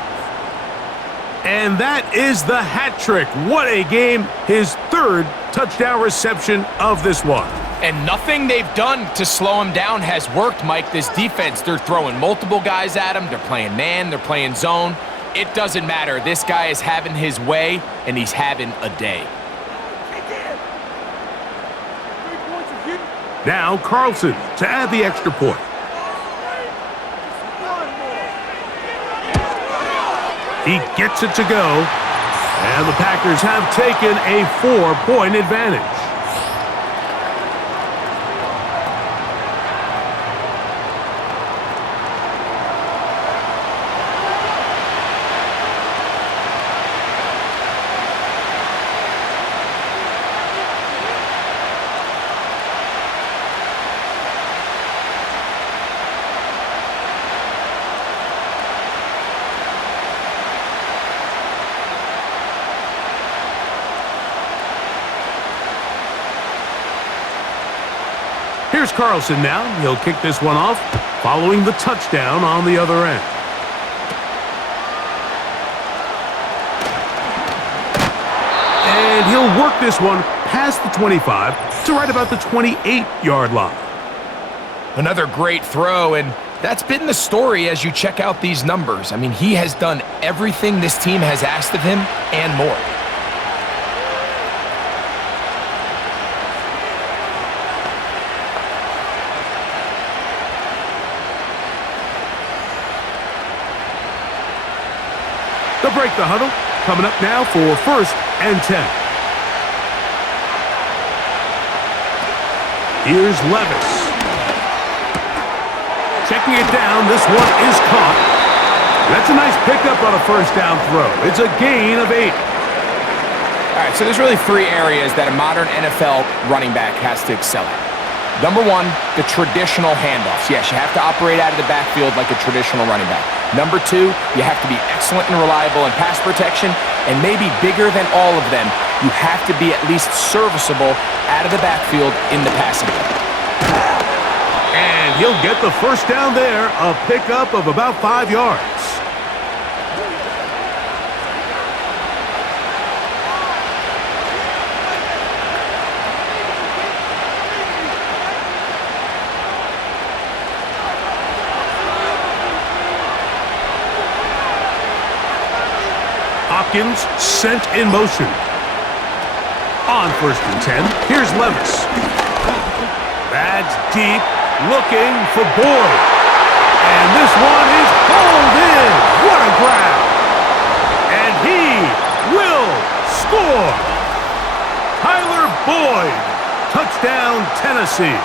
And that is the hat trick. What a game. His 3rd touchdown reception of this one. And nothing they've done to slow him down has worked, Mike. This defense, they're throwing multiple guys at him. They're playing man. They're playing zone. It doesn't matter. This guy is having his way, and he's having a day. Now Carlson to add the extra point. He gets it to go, and the Packers have taken a 4-point advantage. Here's Carlson now. He'll kick this one off, following the touchdown on the other end. And he'll work this one past the 25 to right about the 28-yard line. Another great throw, and that's been the story as you check out these numbers. I mean, he has done everything this team has asked of him and more. They'll break the huddle. Coming up now for 1st and 10. Here's Levis. Checking it down. This one is caught. That's a nice pickup on a 1st down throw. It's a gain of 8. All right, so there's really 3 areas that a modern NFL running back has to excel at. Number 1, the traditional handoffs. Yes, you have to operate out of the backfield like a traditional running back. Number 2, you have to be excellent and reliable in pass protection, and maybe bigger than all of them, you have to be at least serviceable out of the backfield in the passing game. And he'll get the 1st down there, a pickup of about 5 yards. Hopkins sent in motion. On 1st and 10, here's Levis. That's deep, looking for Boyd. And this one is hauled in. What a grab. And he will score. Tyler Boyd, touchdown Tennessee.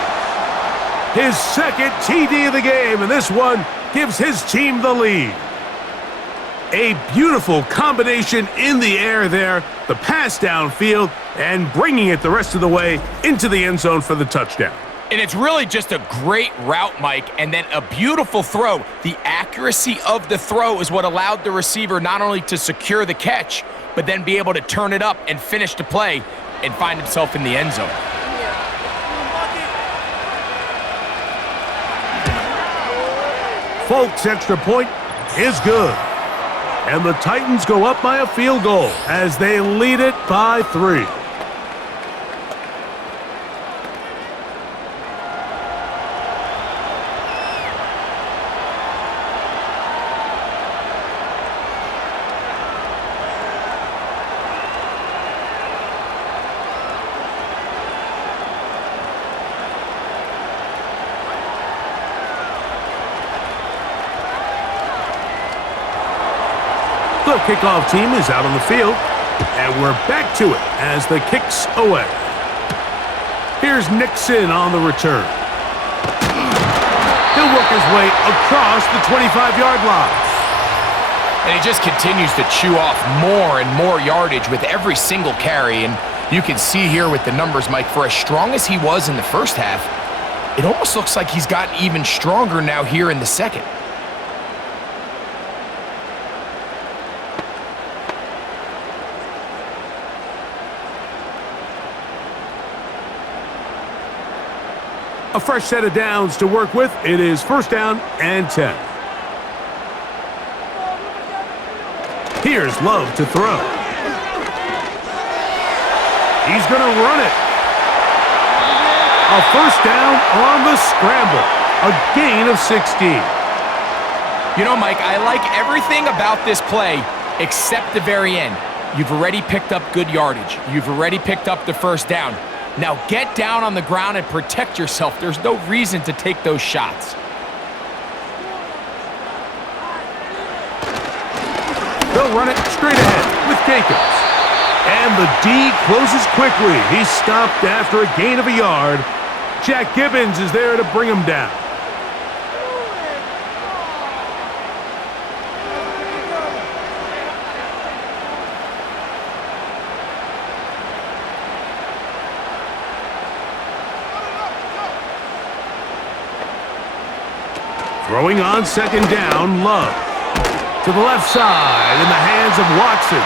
His 2nd TD of the game, and this one gives his team the lead. A beautiful combination in the air there, the pass downfield, and bringing it the rest of the way into the end zone for the touchdown. And it's really just a great route, Mike, and then a beautiful throw. The accuracy of the throw is what allowed the receiver not only to secure the catch, but then be able to turn it up and finish the play and find himself in the end zone. Folks' extra point is good. And the Titans go up by a field goal as they lead it by 3. The kickoff team is out on the field, and we're back to it as the kick's away. Here's Nixon on the return. He'll work his way across the 25-yard line. And he just continues to chew off more and more yardage with every single carry. And you can see here with the numbers, Mike, for as strong as he was in the 1st half, it almost looks like he's gotten even stronger now here in the 2nd. A fresh set of downs to work with. It is 1st down and 10. Here's Love to throw. He's going to run it. A 1st down on the scramble. A gain of 16. You know, Mike, I like everything about this play except the very end. You've already picked up good yardage. You've already picked up the 1st down. Now get down on the ground and protect yourself. There's no reason to take those shots. They'll run it straight ahead with Jacobs. And the D closes quickly. He's stopped after a gain of a yard. Jack Gibbons is there to bring him down. Throwing on 2nd down, Love. To the left side in the hands of Watson.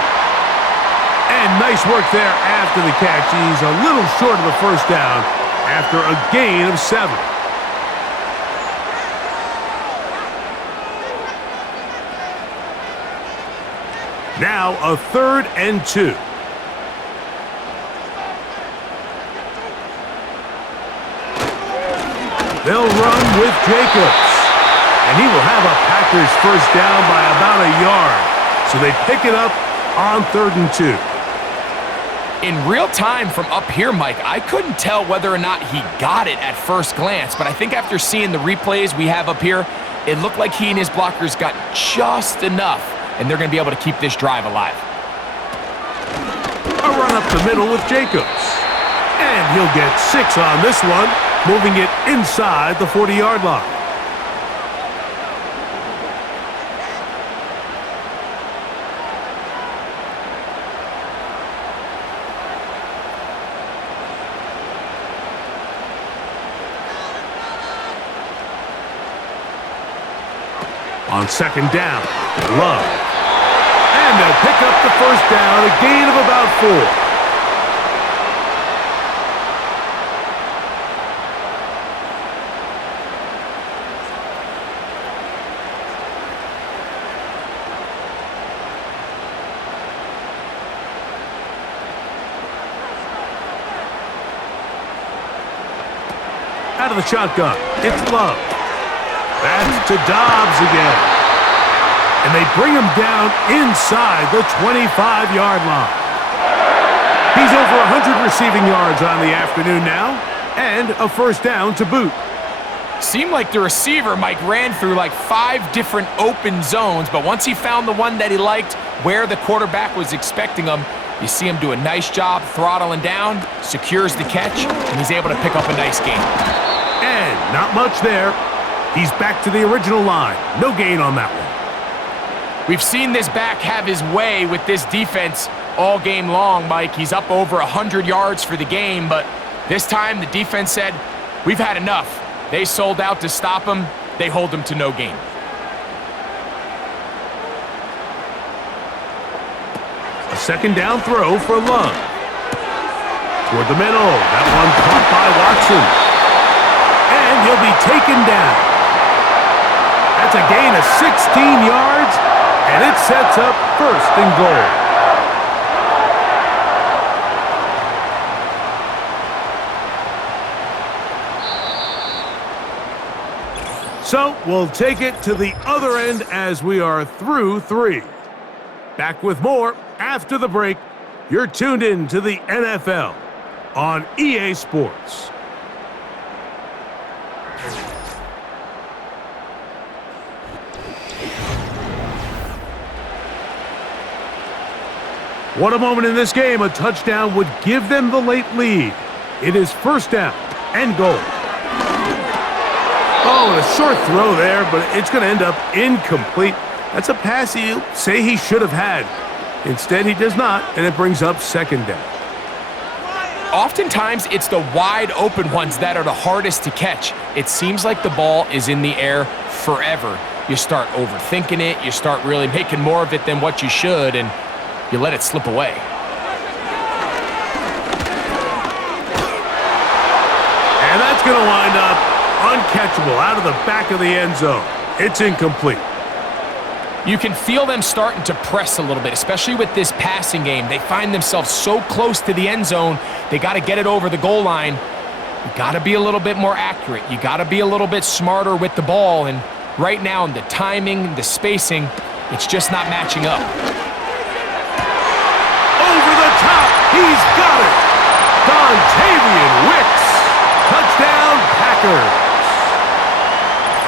And nice work there after the catch. He's a little short of the 1st down after a gain of 7. Now a 3rd and 2. They'll run with Jacobs. And he will have a Packers 1st down by about a yard. So they pick it up on 3rd and 2. In real time from up here, Mike, I couldn't tell whether or not he got it at first glance, but I think after seeing the replays we have up here, it looked like he and his blockers got just enough and they're going to be able to keep this drive alive. A run up the middle with Jacobs. And he'll get 6 on this one, moving it inside the 40-yard line. On second down, Love. And they'll pick up the first down, a gain of about 4. Out of the shotgun, it's Love. That's to Dobbs again. And they bring him down inside the 25-yard line. He's over 100 receiving yards on the afternoon now, and a first down to boot. Seemed like the receiver, Mike, ran through like 5 different open zones, but once he found the one that he liked, where the quarterback was expecting him, you see him do a nice job throttling down, secures the catch, and he's able to pick up a nice gain. And not much there. He's back to the original line. No gain on that one. We've seen this back have his way with this defense all game long, Mike. He's up over 100 yards for the game, but this time the defense said, we've had enough. They sold out to stop him. They hold him to no gain. A second down throw for Love. Toward the middle. That one caught by Watson. And he'll be taken down. That's a gain of 16 yards, and it sets up first and goal. So we'll take it to the other end as we are through 3. Back with more after the break. You're tuned in to the NFL on EA Sports. What a moment in this game. A touchdown would give them the late lead. It is first down and goal. Oh, and a short throw there, but it's going to end up incomplete. That's a pass you say he should have had. Instead, he does not, and it brings up second down. Oftentimes, it's the wide open ones that are the hardest to catch. It seems like the ball is in the air forever. You start overthinking it. You start really making more of it than what you should, and you let it slip away. And that's going to wind up uncatchable out of the back of the end zone. It's incomplete. You can feel them starting to press a little bit, especially with this passing game. They find themselves so close to the end zone, they got to get it over the goal line. You got to be a little bit more accurate. You got to be a little bit smarter with the ball. And right now, in the timing, the spacing, it's just not matching up. Over the top, he's got it. Dontavian Wicks. Touchdown, Packers.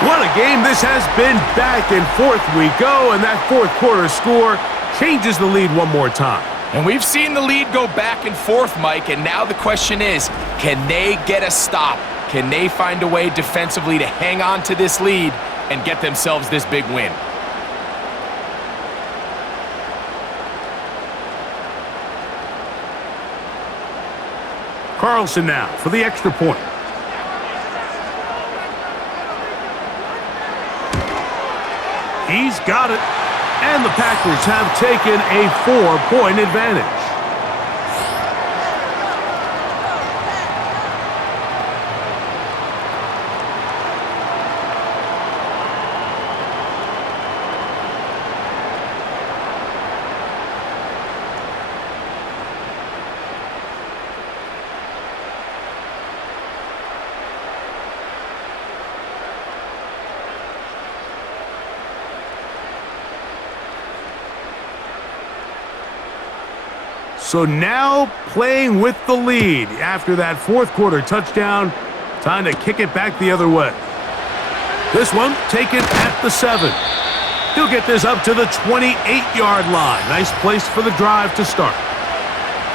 What a game this has been. Back and forth we go, and that fourth quarter score changes the lead one more time. And we've seen the lead go back and forth, Mike, and now the question is, can they get a stop? Can they find a way defensively to hang on to this lead and get themselves this big win? Carlson now for the extra point. He's got it. And the Packers have taken a 4-point advantage. So now playing with the lead after that fourth quarter touchdown. Time to kick it back the other way. This one taken at the 7. He'll get this up to the 28-yard line. Nice place for the drive to start.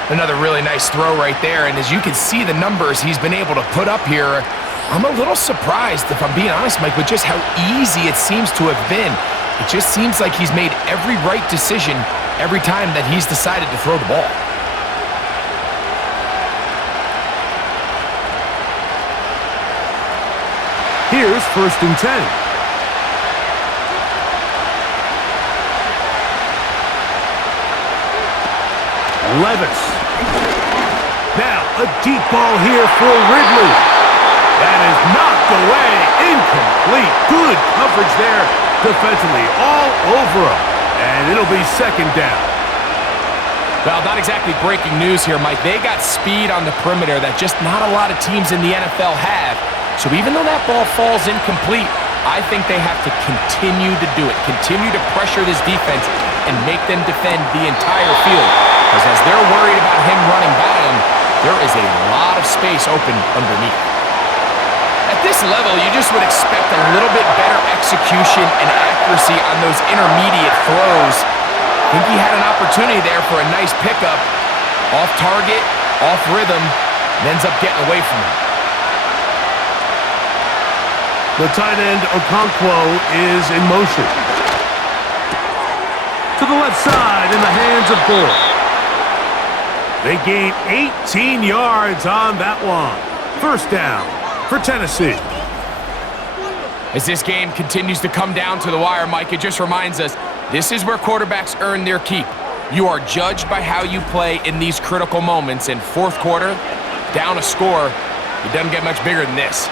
Another really nice throw right there, and as you can see the numbers he's been able to put up here, I'm a little surprised, if I'm being honest, Mike, with just how easy it seems to have been. It just seems like he's made every right decision every time that he's decided to throw the ball. Here's 1st and 10. Levis. Now a deep ball here for Ridley. That is knocked away. Incomplete. Good coverage there defensively. All over him. And it'll be 2nd down. Well, not exactly breaking news here, Mike. They got speed on the perimeter that just not a lot of teams in the NFL have. So even though that ball falls incomplete, I think they have to continue to do it. Continue to pressure this defense and make them defend the entire field. Because as they're worried about him running by him, there is a lot of space open underneath. At this level, you just would expect a little bit better execution and accuracy on those intermediate throws. I think he had an opportunity there for a nice pickup. Off target, off rhythm, and ends up getting away from him. The tight end, Okonkwo, is in motion. To the left side in the hands of Bull. They gain 18 yards on that one. 1st down for Tennessee. As this game continues to come down to the wire, Mike, it just reminds us, this is where quarterbacks earn their keep. You are judged by how you play in these critical moments. In 4th quarter, down a score, it doesn't get much bigger than this.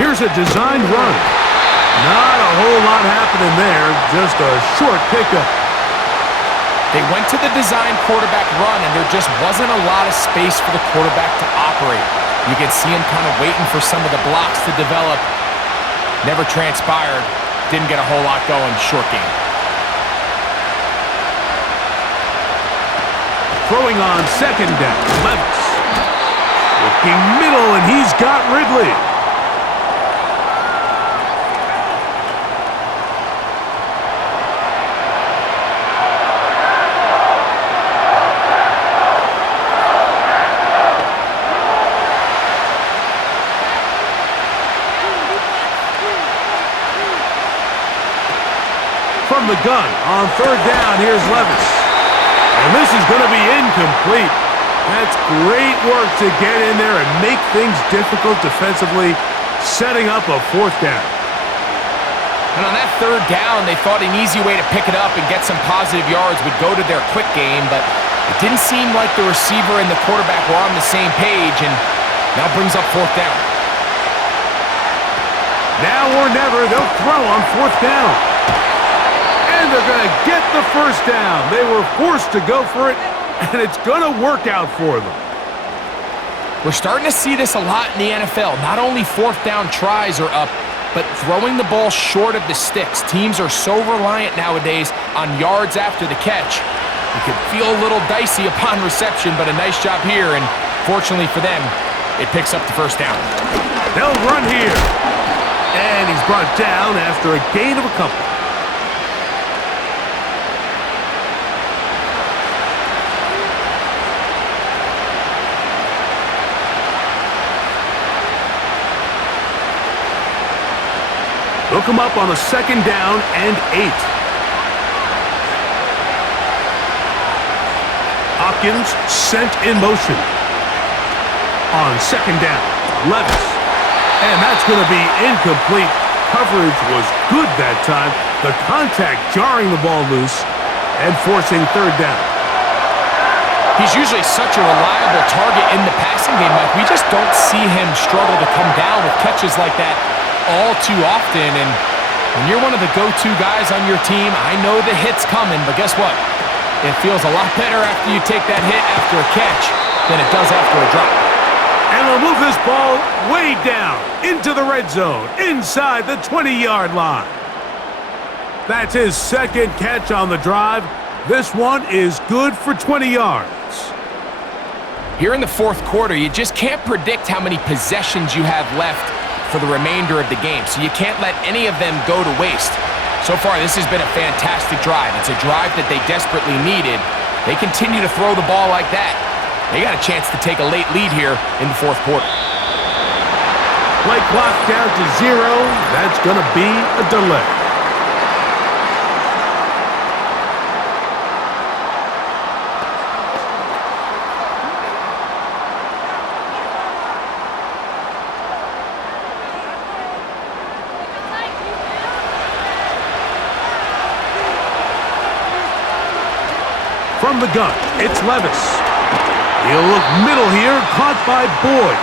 Here's a designed run. Not a whole lot happening there, just a short pickup. They went to the design quarterback run, and there just wasn't a lot of space for the quarterback to operate. You can see him kind of waiting for some of the blocks to develop. Never transpired. Didn't get a whole lot going. Short game. Throwing on 2nd down, Levis. Looking middle, and he's got Ridley. From the gun on 3rd down, here's Levis. And this is going to be incomplete. That's great work to get in there and make things difficult defensively, setting up a 4th down. And on that 3rd down, they thought an easy way to pick it up and get some positive yards would go to their quick game, but it didn't seem like the receiver and the quarterback were on the same page, and now brings up 4th down. Now or never, they'll throw on 4th down. And they're going to get the 1st down. They were forced to go for it, and it's going to work out for them. We're starting to see this a lot in the NFL. Not only 4th down tries are up, but throwing the ball short of the sticks. Teams are so reliant nowadays on yards after the catch. It could feel a little dicey upon reception, but a nice job here, and fortunately for them, it picks up the 1st down. They'll run here. And he's brought down after a gain of a couple. They'll come up on a 2nd down and 8. Hopkins sent in motion. On 2nd down, Levis. And that's going to be incomplete. Coverage was good that time. The contact jarring the ball loose and forcing 3rd down. He's usually such a reliable target in the passing game, Mike. We just don't see him struggle to come down with catches like that all too often. And when you're one of the go-to guys on your team, I know the hit's coming, but guess what? It feels a lot better after you take that hit after a catch than it does after a drop. And they'll move this ball way down into the red zone, inside the 20-yard line. That's his 2nd catch on the drive, This one is good for 20 yards. Here in the fourth quarter, you just can't predict how many possessions you have left for the remainder of the game, so you can't let any of them go to waste. So far, this has been a fantastic drive. It's a drive that they desperately needed. They continue to throw the ball like that. They got a chance to take a late lead here in the fourth quarter. Play clock down to 0. That's going to be a delay. From the gun, it's Levis. He'll look middle here, caught by Boyd.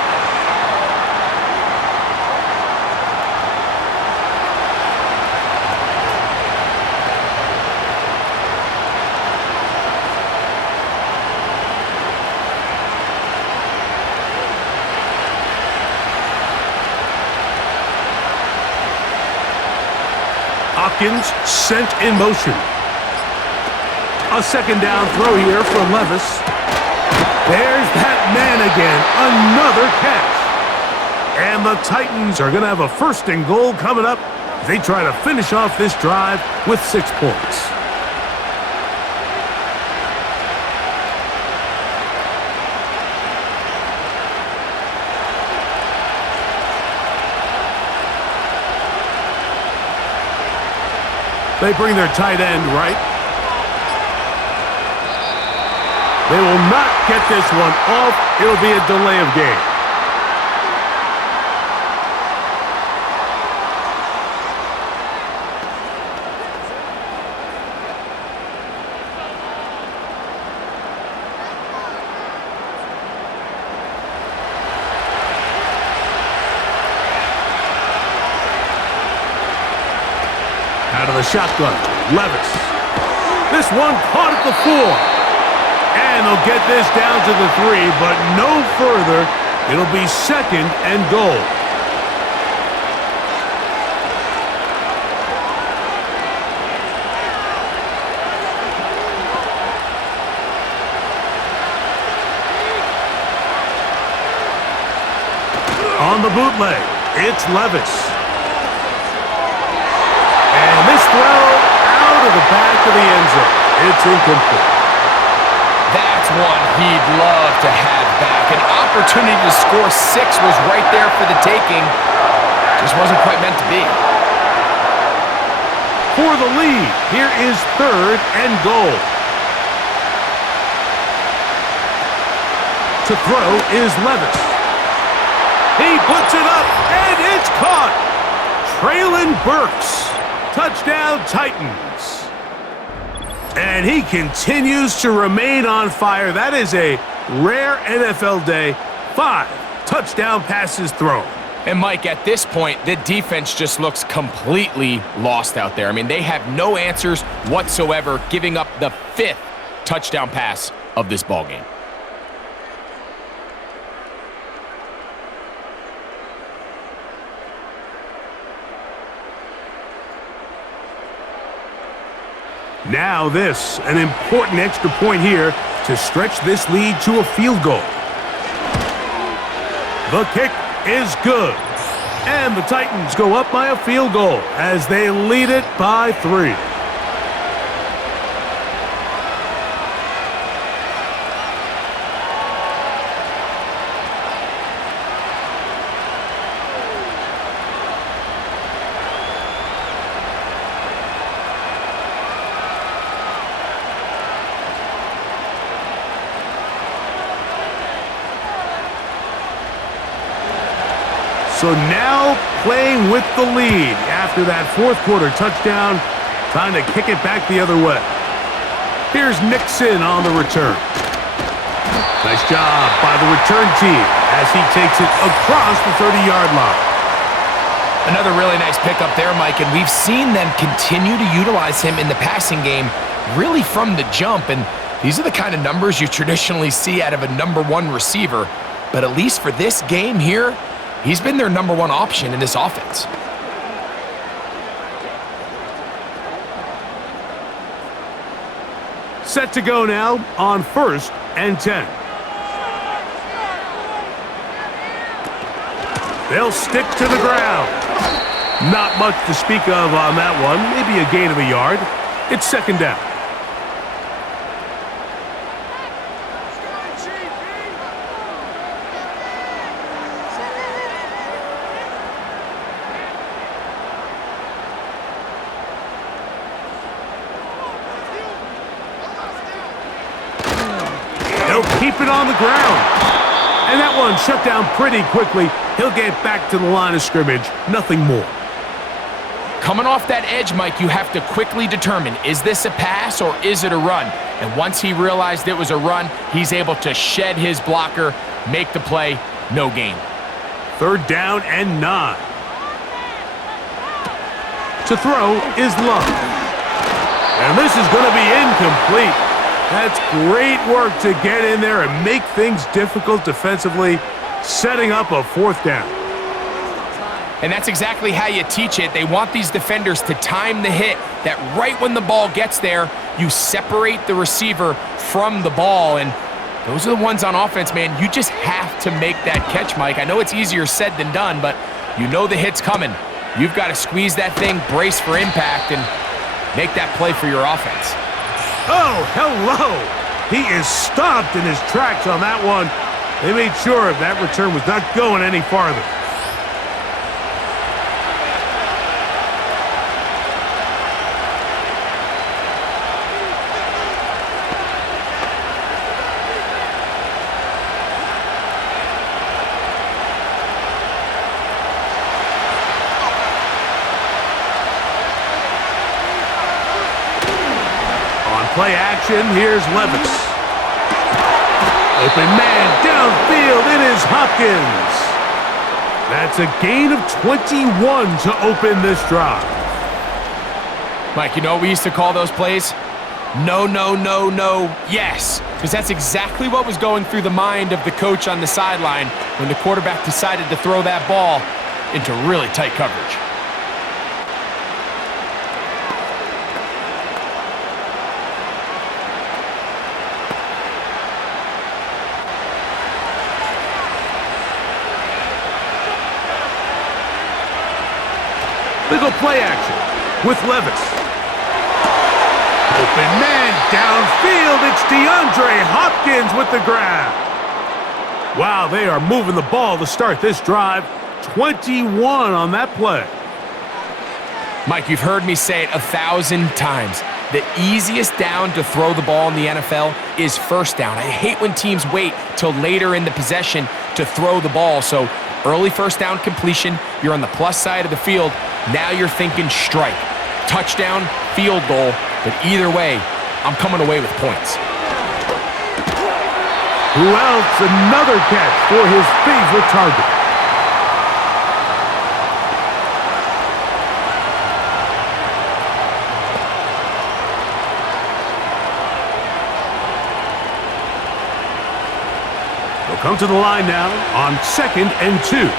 Hopkins sent in motion. A second down throw here from Levis. There's that man again. Another catch. And the Titans are going to have a 1st and goal coming up. They try to finish off this drive with 6 points. They bring their tight end right. They will not get this one off. It'll be a delay of game. Out of the shotgun, Levis. This one caught at the 4. And they'll get this down to the 3, but no further. It'll be 2nd and goal. On the bootleg, it's Levis. And this throw out of the back of the end zone. It's incomplete. That's one he'd love to have back. An opportunity to score 6 was right there for the taking. Just wasn't quite meant to be. For the lead, here is 3rd and goal. To throw is Levis. He puts it up, and it's caught. Traylon Burks. Touchdown, Titans. And he continues to remain on fire. That is a rare NFL day. 5 touchdown passes thrown. And Mike, at this point, the defense just looks completely lost out there. I mean, they have no answers whatsoever, giving up the 5th touchdown pass of this ballgame. Now this, an important extra point here to stretch this lead to a field goal. The kick is good. And the Titans go up by a field goal as they lead it by 3. So now playing with the lead after that 4th quarter touchdown, trying to kick it back the other way. Here's Nixon on the return. Nice job by the return team as he takes it across the 30-yard line. Another really nice pickup there, Mike, and we've seen them continue to utilize him in the passing game really from the jump, and these are the kind of numbers you traditionally see out of a #1 receiver, but at least for this game here, he's been their #1 option in this offense. Set to go now on 1st and 10. They'll stick to the ground. Not much to speak of on that one. Maybe a gain of a yard. It's 2nd down. They'll keep it on the ground. And that one shut down pretty quickly. He'll get back to the line of scrimmage. Nothing more. Coming off that edge, Mike, you have to quickly determine, is this a pass or is it a run? And once he realized it was a run, he's able to shed his blocker, make the play, no gain. 3rd down and 9. To throw is Love. And this is going to be incomplete. That's great work to get in there and make things difficult defensively, setting up a 4th down. And that's exactly how you teach it. They want these defenders to time the hit, that right when the ball gets there, you separate the receiver from the ball. And those are the ones on offense, man. You just have to make that catch, Mike. I know it's easier said than done, but you know the hit's coming. You've got to squeeze that thing, brace for impact, and make that play for your offense. Oh, hello! He is stopped in his tracks on that one. They made sure that return was not going any farther. Play action, here's Levis. Open man downfield, it is Hopkins. That's a gain of 21 to open this drive. Mike, you know what we used to call those plays? No, no, no, no, yes. Because that's exactly what was going through the mind of the coach on the sideline when the quarterback decided to throw that ball into really tight coverage. They go play action with Levis. Open man downfield. It's DeAndre Hopkins with the grab. Wow, they are moving the ball to start this drive. 21 on that play. Mike, you've heard me say it 1,000 times. The easiest down to throw the ball in the NFL is 1st down. I hate when teams wait till later in the possession to throw the ball. So early 1st down completion, you're on the plus side of the field. Now you're thinking strike, touchdown, field goal, but either way, I'm coming away with points. Who else? Another catch for his favorite target. They'll come to the line now on 2nd and 2.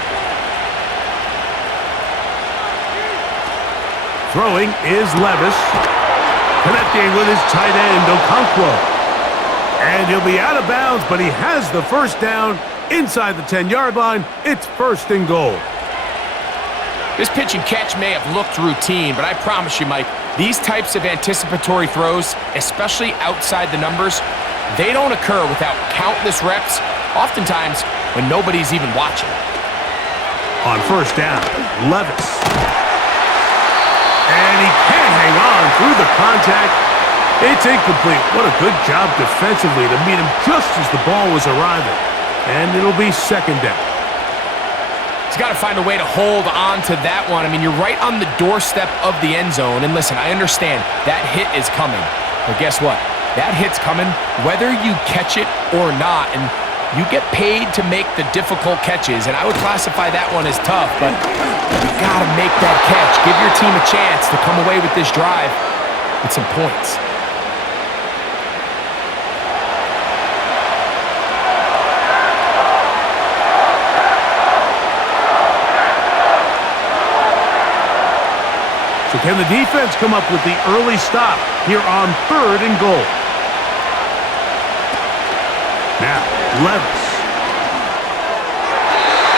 Throwing is Levis. Connecting with his tight end, Okonkwo. And he'll be out of bounds, but he has the 1st down inside the 10-yard line. It's 1st and goal. This pitch and catch may have looked routine, but I promise you, Mike, these types of anticipatory throws, especially outside the numbers, they don't occur without countless reps, oftentimes when nobody's even watching. On 1st down, Levis. And he can't hang on through the contact. It's incomplete. What a good job defensively to meet him just as the ball was arriving. And it'll be 2nd down. He's got to find a way to hold on to that one. I mean, you're right on the doorstep of the end zone. And listen, I understand that hit is coming. But guess what? That hit's coming whether you catch it or not. And you get paid to make the difficult catches. And I would classify that one as tough, but you got to make that catch. Give your team a chance to come away with this drive with some points. So can the defense come up with the early stop here on 3rd and goal? Now, Levis.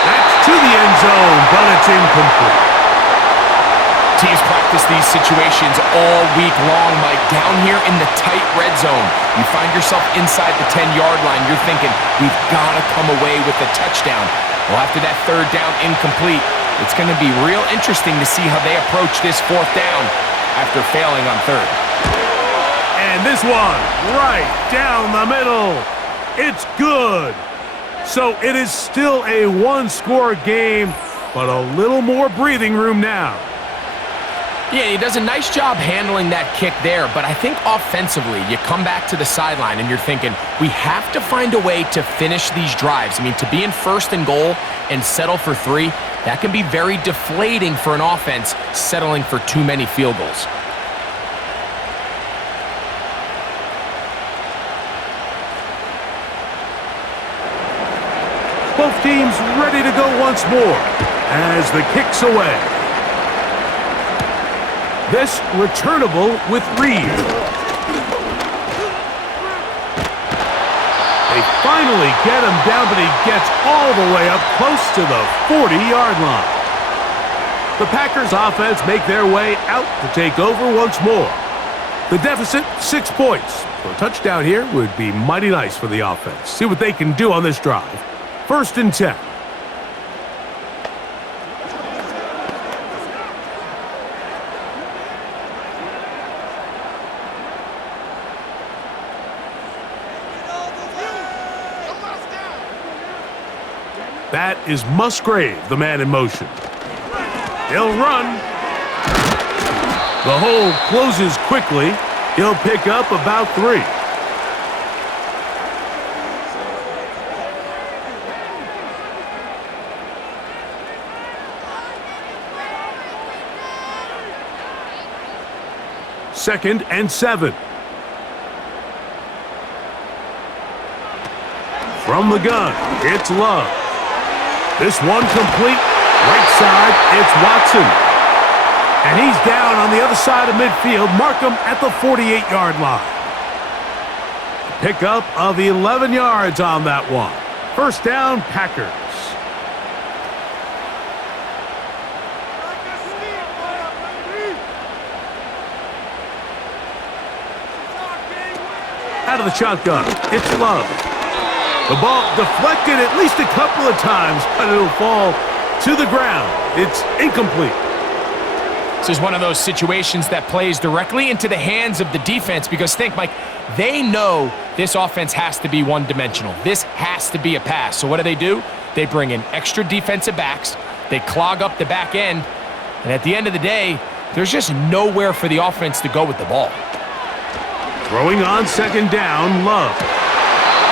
That's to the end zone, but it's incomplete. Teams practice these situations all week long, Mike. Down here in the tight red zone, you find yourself inside the 10-yard line. You're thinking, we've got to come away with a touchdown. Well, after that third down incomplete, it's going to be real interesting to see how they approach this fourth down after failing on third. And this one, right down the middle. It's good. So it is still a one-score game, but a little more breathing room now. Yeah, he does a nice job handling that kick there, but I think offensively, you come back to the sideline and you're thinking, we have to find a way to finish these drives. I mean, to be in first and goal and settle for 3, that can be very deflating for an offense settling for too many field goals. Both teams ready to go once more as the kick's away. This returnable with Reed. They finally get him down, but he gets all the way up close to the 40-yard line. The Packers offense make their way out to take over once more. The deficit, 6 points. So a touchdown here would be mighty nice for the offense. See what they can do on this drive. 1st and 10. That is Musgrave, the man in motion. He'll run. The hole closes quickly. He'll pick up about 3. Second and 7. From the gun, it's Love. This one complete. Right side, it's Watson. And he's down on the other side of midfield. Mark him at the 48-yard line. Pickup of 11 yards on that one. 1st down, Packers. Out of the shotgun, it's Love. The ball deflected at least a couple of times, but it'll fall to the ground. It's incomplete. This is one of those situations that plays directly into the hands of the defense because think, Mike, they know this offense has to be one-dimensional. This has to be a pass. So what do? They bring in extra defensive backs. They clog up the back end. And at the end of the day, there's just nowhere for the offense to go with the ball. Throwing on 2nd down, Love.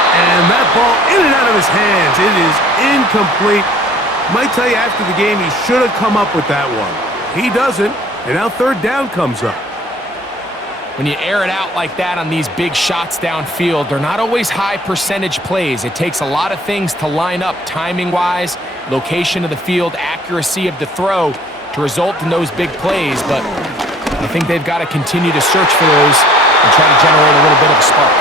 And that ball in and out of his hands. It is incomplete. Might tell you after the game he should have come up with that one. He doesn't, and now 3rd down comes up. When you air it out like that on these big shots downfield, they're not always high percentage plays. It takes a lot of things to line up timing-wise, location of the field, accuracy of the throw to result in those big plays, but I think they've got to continue to search for those and try to generate a little bit of a spark.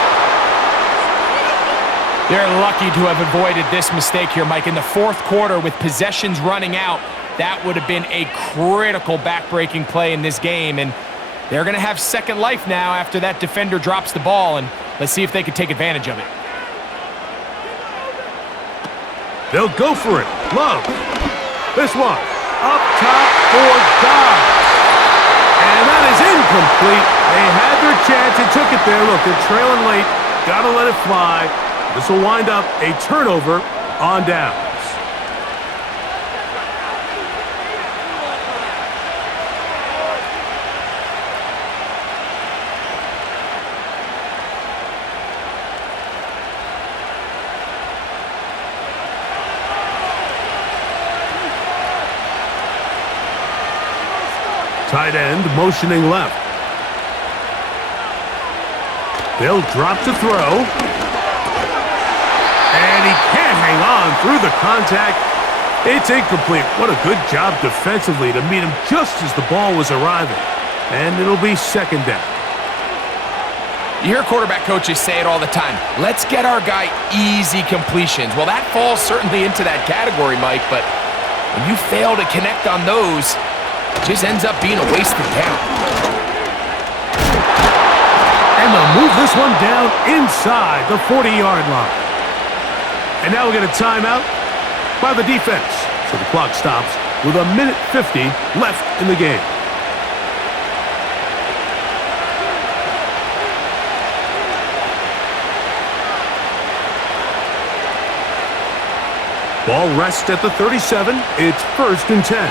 They're lucky to have avoided this mistake here, Mike. In the 4th quarter, with possessions running out, that would have been a critical back-breaking play in this game, and they're going to have second life now after that defender drops the ball, and let's see if they can take advantage of it. They'll go for it. Love. This one. Up top for Dobbs. And that is incomplete. They had their chance and took it there. Look, they're trailing late. Got to let it fly. This will wind up a turnover on downs. Tight end motioning left. They'll drop to throw. And he can't hang on through the contact. It's incomplete. What a good job defensively to meet him just as the ball was arriving. And it'll be 2nd down. You hear quarterback coaches say it all the time. Let's get our guy easy completions. Well, that falls certainly into that category, Mike, but when you fail to connect on those, it just ends up being a wasted down. And they'll move this one down inside the 40-yard line. And now we get a timeout by the defense. So the clock stops with 1:50 left in the game. Ball rests at the 37. It's 1st and 10.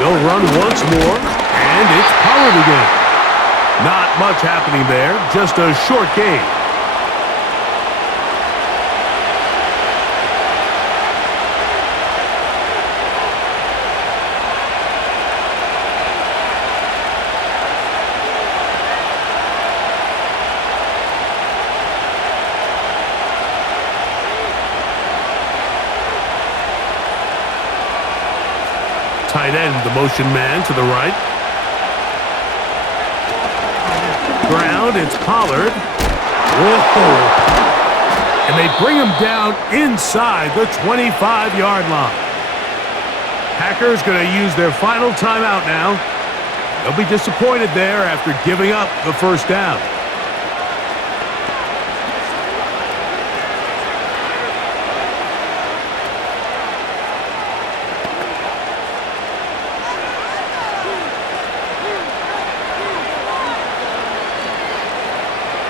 They'll run once more, and it's Pollard again. Not much happening there, just a short gain. Tight end, the motion man to the right. Ground, it's Pollard. Whoa! And they bring him down inside the 25-yard line. Packers going to use their final timeout now. They'll be disappointed there after giving up the first down.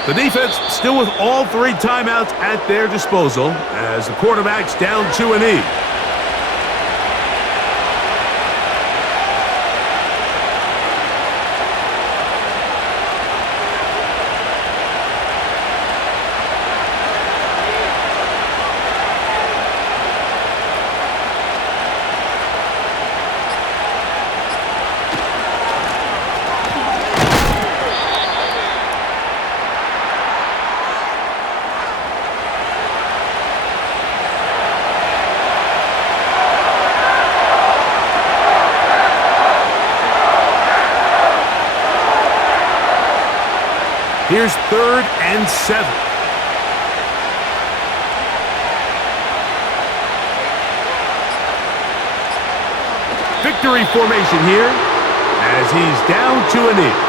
The defense still with all 3 timeouts at their disposal as the quarterback's down to a knee. Here's 3rd and 7. Victory formation here as he's down to a knee.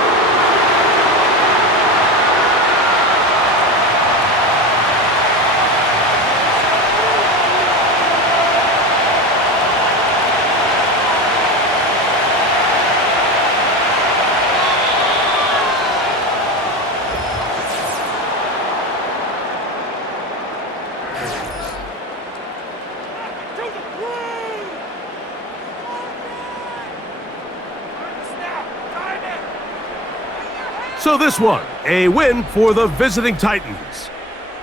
So this one, a win for the visiting Titans.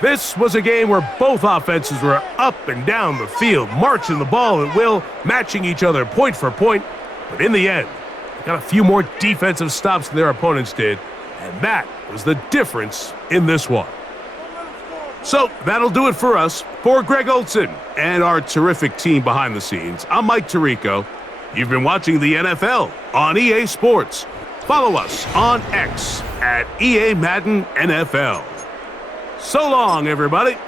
This was a game where both offenses were up and down the field, marching the ball at will, matching each other point for point. But in the end, they got a few more defensive stops than their opponents did, and that was the difference in this one. So that'll do it for us. For Greg Olson and our terrific team behind the scenes, I'm Mike Tirico. You've been watching the NFL on EA Sports. Follow us on X at EA Madden NFL. So long, everybody.